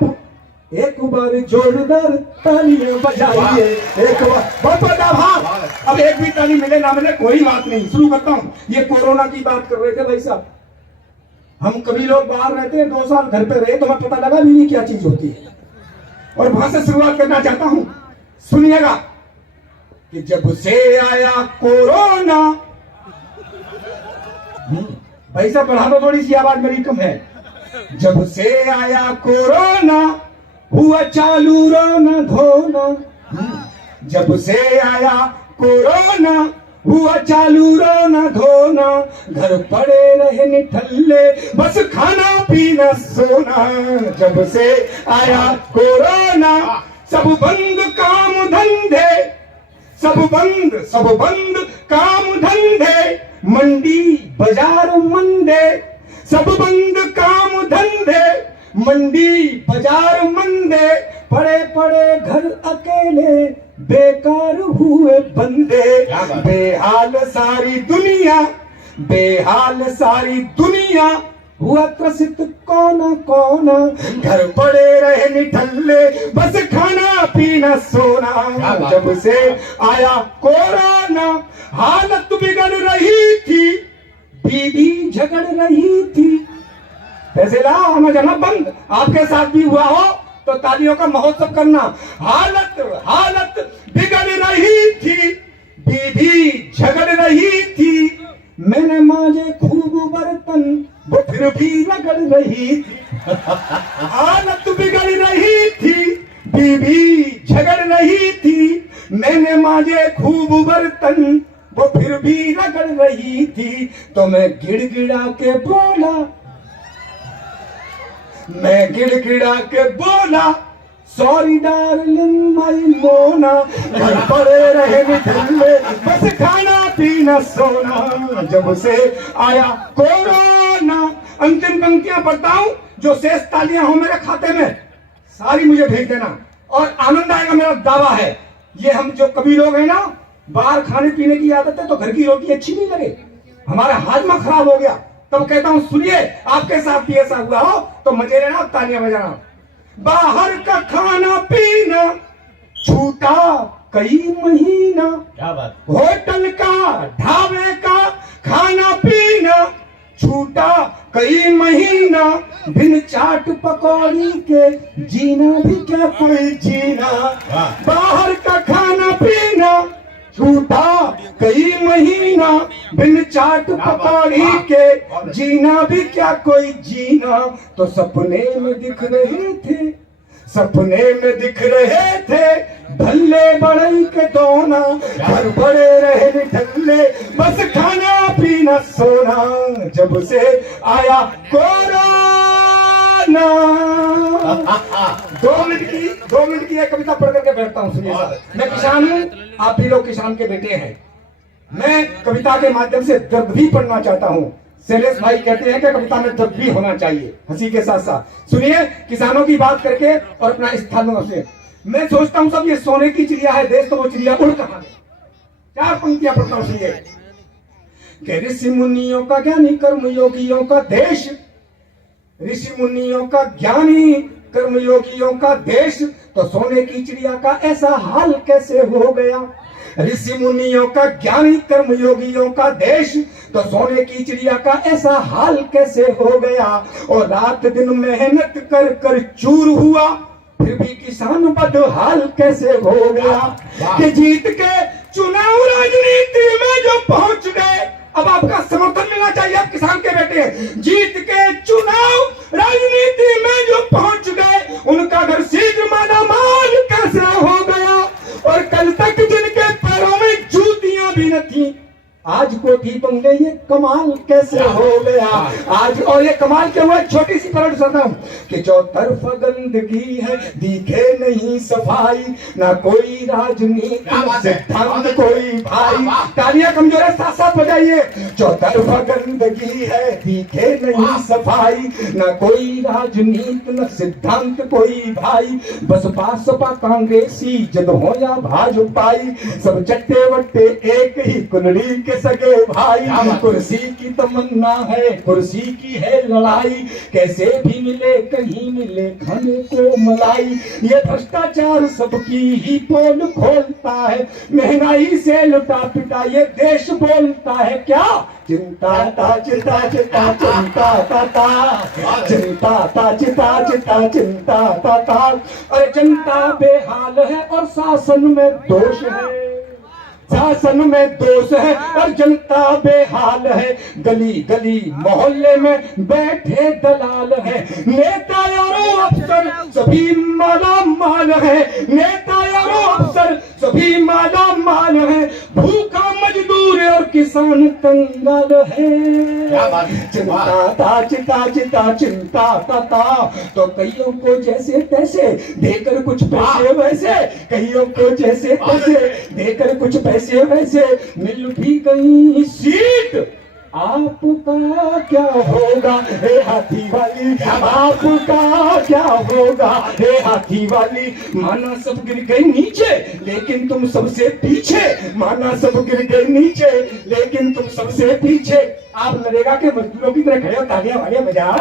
एक बार जोरदार तालियां बजाइए। एक बार बहुत आभार। अब एक भी ताली मिले ना मिले कोई बात नहीं, शुरू करता हूँ। ये कोरोना की बात कर रहे थे भाई साहब, हम कभी लोग बाहर रहते हैं, 2 साल घर पे रहे तो हमें पता लगा नहीं क्या चीज होती है। और वहां से शुरुआत करना चाहता हूं। सुनिएगा कि जब से आया कोरोना, भाई साहब बढ़ा दो, थोड़ी सी आवाज मेरी कम है। जब से आया कोरोना हुआ चालू रोना धोना, जब से आया कोरोना हुआ चालू रोना धोना, घर पड़े रहे निठल्ले बस खाना पीना सोना। जब से आया कोरोना सब बंद काम धंधे, सब बंद काम धंधे, मंडी बाजार मंदे, सब बंद काम धंधे, मंडी बाजार मंदे, पड़े पड़े घर अकेले बेकार हुए बंदे। बेहाल सारी दुनिया, बेहाल सारी दुनिया हुआ त्रसित कोना कोना, घर पड़े रहे निठल्ले बस खाना पीना सोना। जब से आया कोरोना हालत बिगड़ रही थी, बीवी झगड़ रही थी, पैसे ला आना जाना बंद, आपके साथ भी हुआ हो तो तालियों का महोत्सव करना। हालत बिगड़ रही थी, बीवी झगड़ रही थी, मैंने मांजे खूब बर्तन वो फिर भी रगड़ रही थी। हालत बिगड़ रही थी, बीवी झगड़ रही थी, मैंने मांजे खूब बर्तन वो फिर भी रगड़ रही थी। तो मैं गिड़गिड़ा के बोला, मैं गिड़गिड़ा के बोला, सॉरी डार्लिंग माई मोना, घर पड़े रहे निठल्ले बस खाना पीना सोना। जब से आया कोरोना, अंतिम पंक्तियां पढ़ता हूं, जो शेष तालियां हो मेरे खाते में सारी मुझे भेज देना और आनंद आएगा, मेरा दावा है। ये हम जो कभी लोग हैं ना, बाहर खाने पीने की आदत है तो घर की रोटी अच्छी नहीं लगे, हमारा हाजमा खराब हो गया, तब कहता हूं सुनिए, आपके साथ भी ऐसा हुआ हो तो मजे लेना, तालियां बजाना। बाहर का खाना पीना छूटा कई महीना, क्या बात। होटल का ढाबे का खाना पीना छूटा कई महीना, बिन चाट पकौड़ी के जीना भी क्या कोई जीना। बाहर का खाना पीना छूटा कई महीना, बिन चाट पकौड़ी के जीना भी क्या कोई जीना। तो सपने में दिख रहे थे, सपने में दिख रहे थे भल्ले बड़ई के दोना, घर बड़े रहे निठल्ले बस खाना पीना सोना। जब से आया कोरोना। 2 मिनट की एक कविता पढ़ करके बैठता हूँ, सुनिए। मैं किसान हूँ, आप भी लोग किसान के बेटे हैं। मैं कविता के माध्यम से दर्द भी पढ़ना चाहता हूँ। शैलेश भाई कहते हैं कि कविता में दर्द भी होना चाहिए, हंसी के साथ साथ। सुनिए, किसानों की बात करके और अपना स्थानों से मैं सोचता हूँ सब ये सोने की चिड़िया है देश, तो वो चिड़िया उड़ कहाँ गई। 4 पंक्तियां पढ़ता हूँ, सुनिए। कि ऋषि मुनियों का ज्ञानी कर्म योगियों का देश, ऋषि मुनियों का ज्ञानी कर्म योगियों का देश, तो सोने की चिड़िया का ऐसा हाल कैसे हो गया। ऋषि मुनियों का ज्ञानी कर्म योगियों का देश, तो सोने की चिड़िया का ऐसा हाल कैसे हो गया। और रात दिन मेहनत कर कर चूर हुआ, फिर भी किसान बदहाल कैसे हो गया। कि जीत के चुनाव राजनीति में जो पहुंच गए, अब आपका समर्थन मिलना चाहिए, आप किसान के बेटे हैं। जीत के चुनाव राजनीति में जो पहुंच गए, उनका घर शीघ्र माना माल कैसे हो गया। और कल तक जिनके पैरों में जूतियां भी न थी, आज कोठी बंगले ये कमाल कैसे हो गया आज। और ये कमाल क्या हुआ, छोटी सी पलट सुनाता हूं कि चौतरफा गंदगी है, दिखे नहीं सफाई, ना कोई राजनीति सिद्धांत कोई भाई। तालियां कमजोर है, साथ साथ बजाइए। चौतरफा गंदगी है, दिखे नहीं सफाई, ना कोई राजनीति न सिद्धांत कोई भाई। बस सपा कांग्रेसी जद हो या भाजपाई, सब चट्टे वट्टे एक ही कुंडली के के सगे भाई, कुर्सी की तमन्ना है, कुर्सी की है लड़ाई, कैसे भी मिले कहीं मिले खाने को मलाई। ये भ्रष्टाचार सबकी ही पोल खोलता है, महंगाई से लुटा पिटा ये देश बोलता है क्या? चिंता ता चिंता चिंता चिंता ता ता, चिंता ता चिंता चिंता चिंता ता ता। अरे जनता बेहाल है और शासन में दोष है, शासन में दोष है और जनता बेहाल है। गली गली मोहल्ले में बैठे दलाल है, नेता और अफसर सभी माला माल है, नेता और अफसर सभी माला माल है। भूखा मजदूर और किसान कंगाल है। चिंता ता चिंता चिंता चिंता ता ता। तो कईयों को जैसे तैसे देकर कुछ पैसे वैसे, कईयों को जैसे तैसे देकर कुछ पैसे वैसे मिल भी गई सीट। आपका क्या होगा हे हाथी वाली, आपका क्या होगा हे हाथी वाली। माना सब गिर गए नीचे लेकिन तुम सबसे पीछे, माना सब गिर गए नीचे लेकिन तुम सबसे पीछे। आप नरेगा के मजदूरों की तरह खड़े हो, तालियां वालियां बजाओ।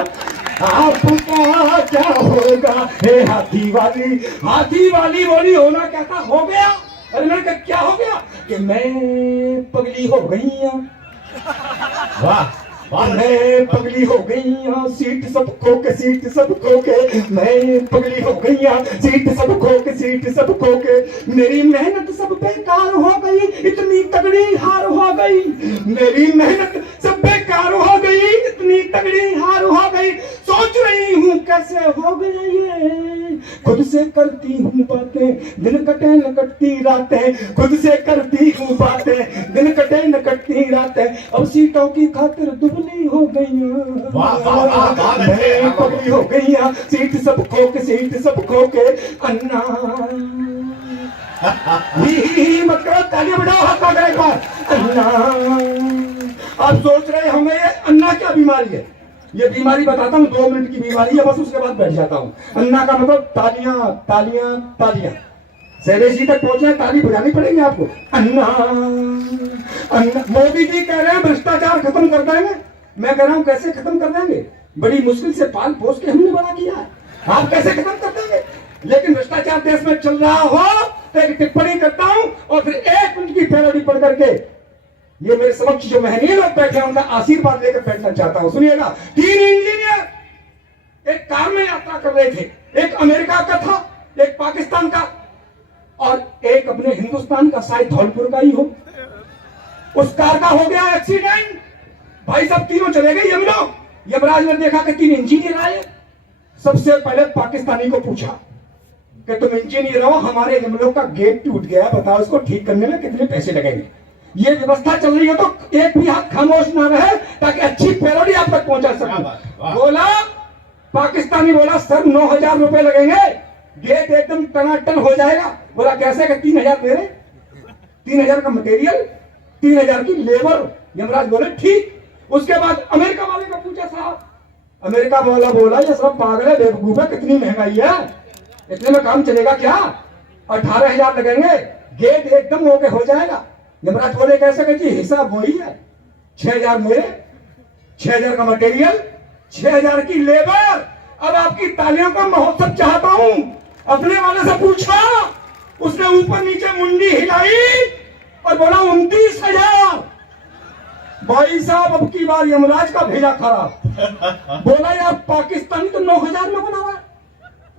आपका क्या होगा हे हाथी वाली। हाथी वाली बोली होना क्या था, हो गया। अरे मैंने कहा क्या हो गया कि मैं पगली हो गई हूं, वाह मैं पगली हो गई हूँ, सीट सब खो के सीट सब खो के, मैं पगली हो गई हूँ, सीट सब खो के सीट सब खो के। मेरी मेहनत सब बेकार हो गई, इतनी तगड़ी हार हो गई, मेरी मेहनत सब बेकार हो गई, इतनी तगड़ी हार हो गई। सोच रही हूँ कैसे हो गया ये, खुद से करती हूँ बातें दिन कटे न कटती रातें, खुद से करती हूँ बातें दिन कटे न कटती रातें। अब सीटों की खातिर दुबली हो गई, मैं पगली हो गई, सीट सब खो के सीट सब खो के। अन्ना ही मत करो, ताली बजाओ, हाथ पकड़ो एक बार। अन्ना, आप सोच रहे होंगे ये अन्ना क्या बीमारी है। ये बीमारी बताता हूँ, 2 मिनट की बीमारी है बस, उसके बाद बैठ जाता हूँ। अन्ना का मतलब तालियां तालियां तालियां। शैलेश जी तक पहुंचना, ताली बजानी पड़ेगी आपको। अन्ना अन्ना। मोदी जी कह रहे हैं भ्रष्टाचार खत्म कर देंगे, मैं कह रहा हूँ कैसे खत्म कर देंगे, बड़ी मुश्किल से पाल पोस के हमने बड़ा किया है, आप कैसे खत्म कर देंगे। लेकिन भ्रष्टाचार देश में चल रहा हो तो एक टिप्पणी करता हूं और फिर 1 मिनट की पैरोडी पढ़ करके ये मेरे समक्ष जो महनीय लोग बैठे हैं उनका आशीर्वाद लेकर बैठना चाहता हूं। सुनिएगा, 3 इंजीनियर एक कार में यात्रा कर रहे थे, एक अमेरिका का था, एक पाकिस्तान का और एक अपने हिंदुस्तान का, शायद धौलपुर का ही हो। उस कार का हो गया एक्सीडेंट, भाई साहब तीनों चले गए यमलो। यमराज ने देखा कि 3 इंजीनियर आए, सबसे पहले पाकिस्तानी को पूछा कि तुम इंजीनियर हो, हमारे यमलो का गेट टूट गया, बताओ इसको ठीक करने में कितने पैसे लगेंगे। ये व्यवस्था चल रही है तो एक भी हाथ खामोश ना रहे ताकि अच्छी पैरोडी आप तक पहुंचा सके। बोला पाकिस्तानी, बोला सर 9,000 रुपए लगेंगे, गेट एकदम टनाटन हो जाएगा। बोला कैसे का 3,000 मेरे, 3,000 का मटेरियल, 3,000 की लेबर। यमराज बोले ठीक। उसके बाद अमेरिका वाले का पूछा साहब, अमेरिका वाला बोला ये सब पागल है, बेवकूफ है, कितनी महंगाई है, इतने में काम चलेगा क्या, 18,000 लगेंगे, गेट एकदम होके हो जाएगा। यमराज बोले कैसे कि हिसाब वही है, 6,000 मेरे, 6,000 का मटेरियल, 6,000 की लेबर। अब आपकी तालियों का महोत्सव चाहता हूं। अपने वाले से पूछा, उसने ऊपर नीचे मुंडी हिलाई और बोला 29,000। भाई साहब अब की बार यमराज का भेजा खराब। बोला यार पाकिस्तानी तो 9,000 में बना रहा है,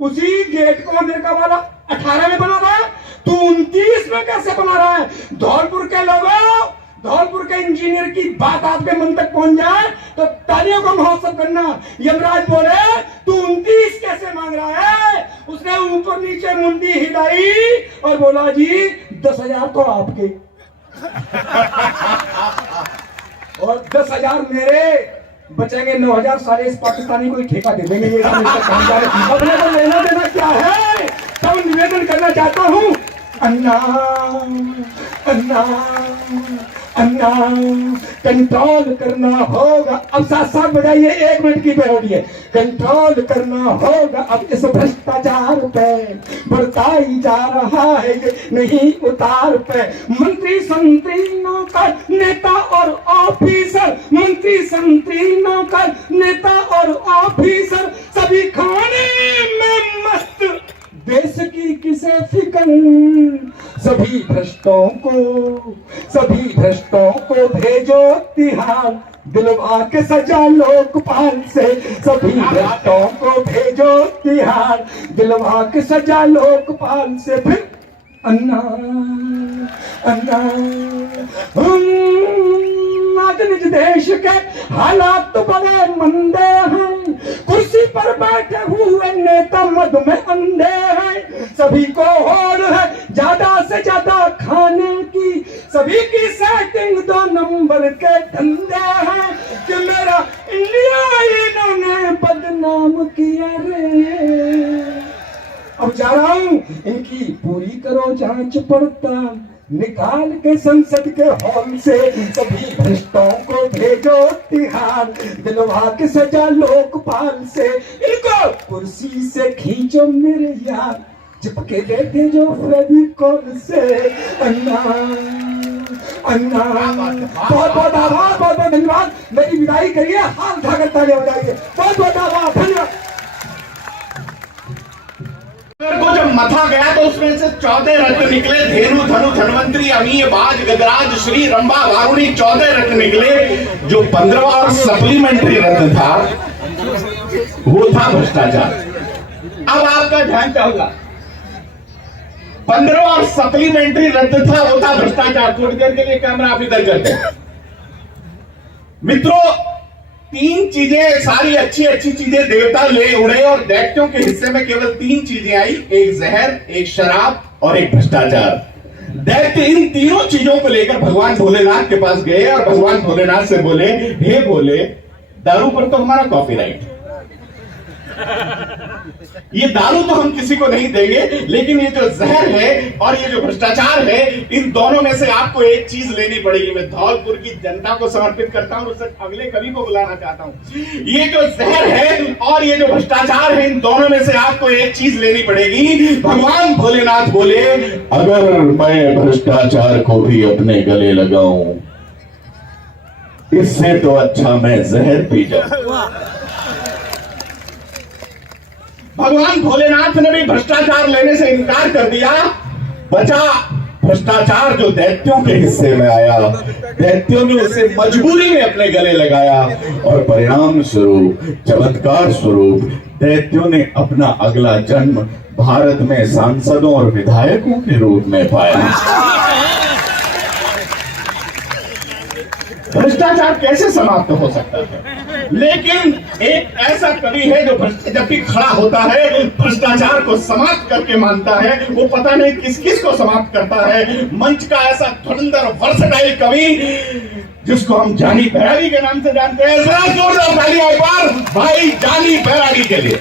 उसी गेट को अमेरिका वाला 18 में बना रहा है, तू 29 में कैसे बना रहा है। धौलपुर के लोगों, धौलपुर के इंजीनियर की बात आपके मन तक पहुंच जाए तो तालियों का महोत्सव करना। यमराज बोले तू 29 कैसे मांग रहा है। उसने ऊपर नीचे मुंडी हिलाई और बोला जी 10,000 तो आपके और 10,000 मेरे, बचेंगे 9,000 सारे इस पाकिस्तानी को ही ठेका दे देंगे। ये काम जा रहे, अपने को लेना देना क्या है। तब निवेदन करना चाहता हूं, अन्ना अन्ना अन्ना कंट्रोल करना होगा। अब साथ साथ बजाइए, 1 मिनट की पेरोडी है। कंट्रोल करना होगा अब इस भ्रष्टाचार पे, बढ़ता ही जा रहा है ये नहीं उतार पे। मंत्री संतरी नौकर नेता और ऑफिसर, मंत्री संतरी नौकर नेता और ऑफिसर सभी खाने में मस्त, देश की किसे फिक्र। सभी भ्रष्टों को भेजो तिहाड़, दिलवा के सजा लोकपाल से। सभी भ्रष्टों को भेजो तिहाड़, दिलवा के सजा लोकपाल से। फिर अन्ना आज निज देश के हालात तो बड़े मंदे हैं, कुर्सी पर बैठे हुए नेता मद में अंधे हैं। सभी को होड़ है ज्यादा से ज्यादा खाने की, सभी की सेटिंग 2 नंबर के धंधे हैं कि मेरा इंडिया इन्होंने बदनाम किया रे। अब जा रहा हूं, इनकी पूरी करो जांच पड़ताल, निकाल के संसद के हॉल से। सभी भ्रष्टों को भेजो तिहाड़, दिलवा के सजा लोकपाल से। इनको कुर्सी से खींचो मेरे यार, चिपके देते जो फेविकोल से। अन्ना बहुत बहुत आभार, बहुत बहुत धन्यवाद। मेरी विदाई करिए, हाथ उठाकर तालियां बजाइए। बहुत बहुत आभार, धन्यवाद। को जब मथा गया तो उसमें से 14 रत्न निकले, धेनु धनु धन्वंतरी अमीय बाज गजराज श्री रंभा वारुणी, 14 रत्न निकले। जो 15वां और सप्लीमेंट्री रत्न था वो था भ्रष्टाचार। अब आपका ध्यान क्या होगा, 15वां और सप्लीमेंट्री रत्न था वो था भ्रष्टाचार। थोड़ी देर के लिए कैमरा आप इधर करते हैं मित्रों। 3 चीजें, सारी अच्छी अच्छी चीजें देवता ले उड़े और दैत्यों के हिस्से में केवल 3 चीजें आई, एक जहर, एक शराब और एक भ्रष्टाचार। दैत्य इन तीनों चीजों को लेकर भगवान भोलेनाथ के पास गए और भगवान भोलेनाथ से बोले, हे भोले, दारू पर तो हमारा कॉपीराइट, ये दारू तो हम किसी को नहीं देंगे, लेकिन ये जो जहर है और ये जो भ्रष्टाचार है, इन दोनों में से आपको एक चीज लेनी पड़ेगी। मैं धौलपुर की जनता को समर्पित करता हूं, उससे अगले कवि को बुलाना चाहता हूं। ये जो जहर है और ये जो भ्रष्टाचार है, इन दोनों में से आपको एक चीज लेनी पड़ेगी। भगवान भोलेनाथ बोले, अगर मैं भ्रष्टाचार को भी अपने गले लगाऊं, इससे तो अच्छा मैं जहर पी जाऊं। भगवान भोलेनाथ ने भी भ्रष्टाचार लेने से इनकार कर दिया। बचा भ्रष्टाचार जो दैत्यों के हिस्से में आया, दैत्यों ने उसे मजबूरी में अपने गले लगाया और परिणाम स्वरूप, चमत्कार स्वरूप दैत्यों ने अपना अगला जन्म भारत में सांसदों और विधायकों के रूप में पाया। भ्रष्टाचार कैसे समाप्त हो सकता है? लेकिन एक ऐसा कवि है जो जब भी खड़ा होता है भ्रष्टाचार को समाप्त करके मानता है। वो पता नहीं किस किस को समाप्त करता है। मंच का ऐसा धुरंधर वर्सटाइल कवि जिसको हम जानी बैरागी के नाम से जानते हैं। जरा जोरदार तालियां एक बार भाई जानी बैरागी के लिए।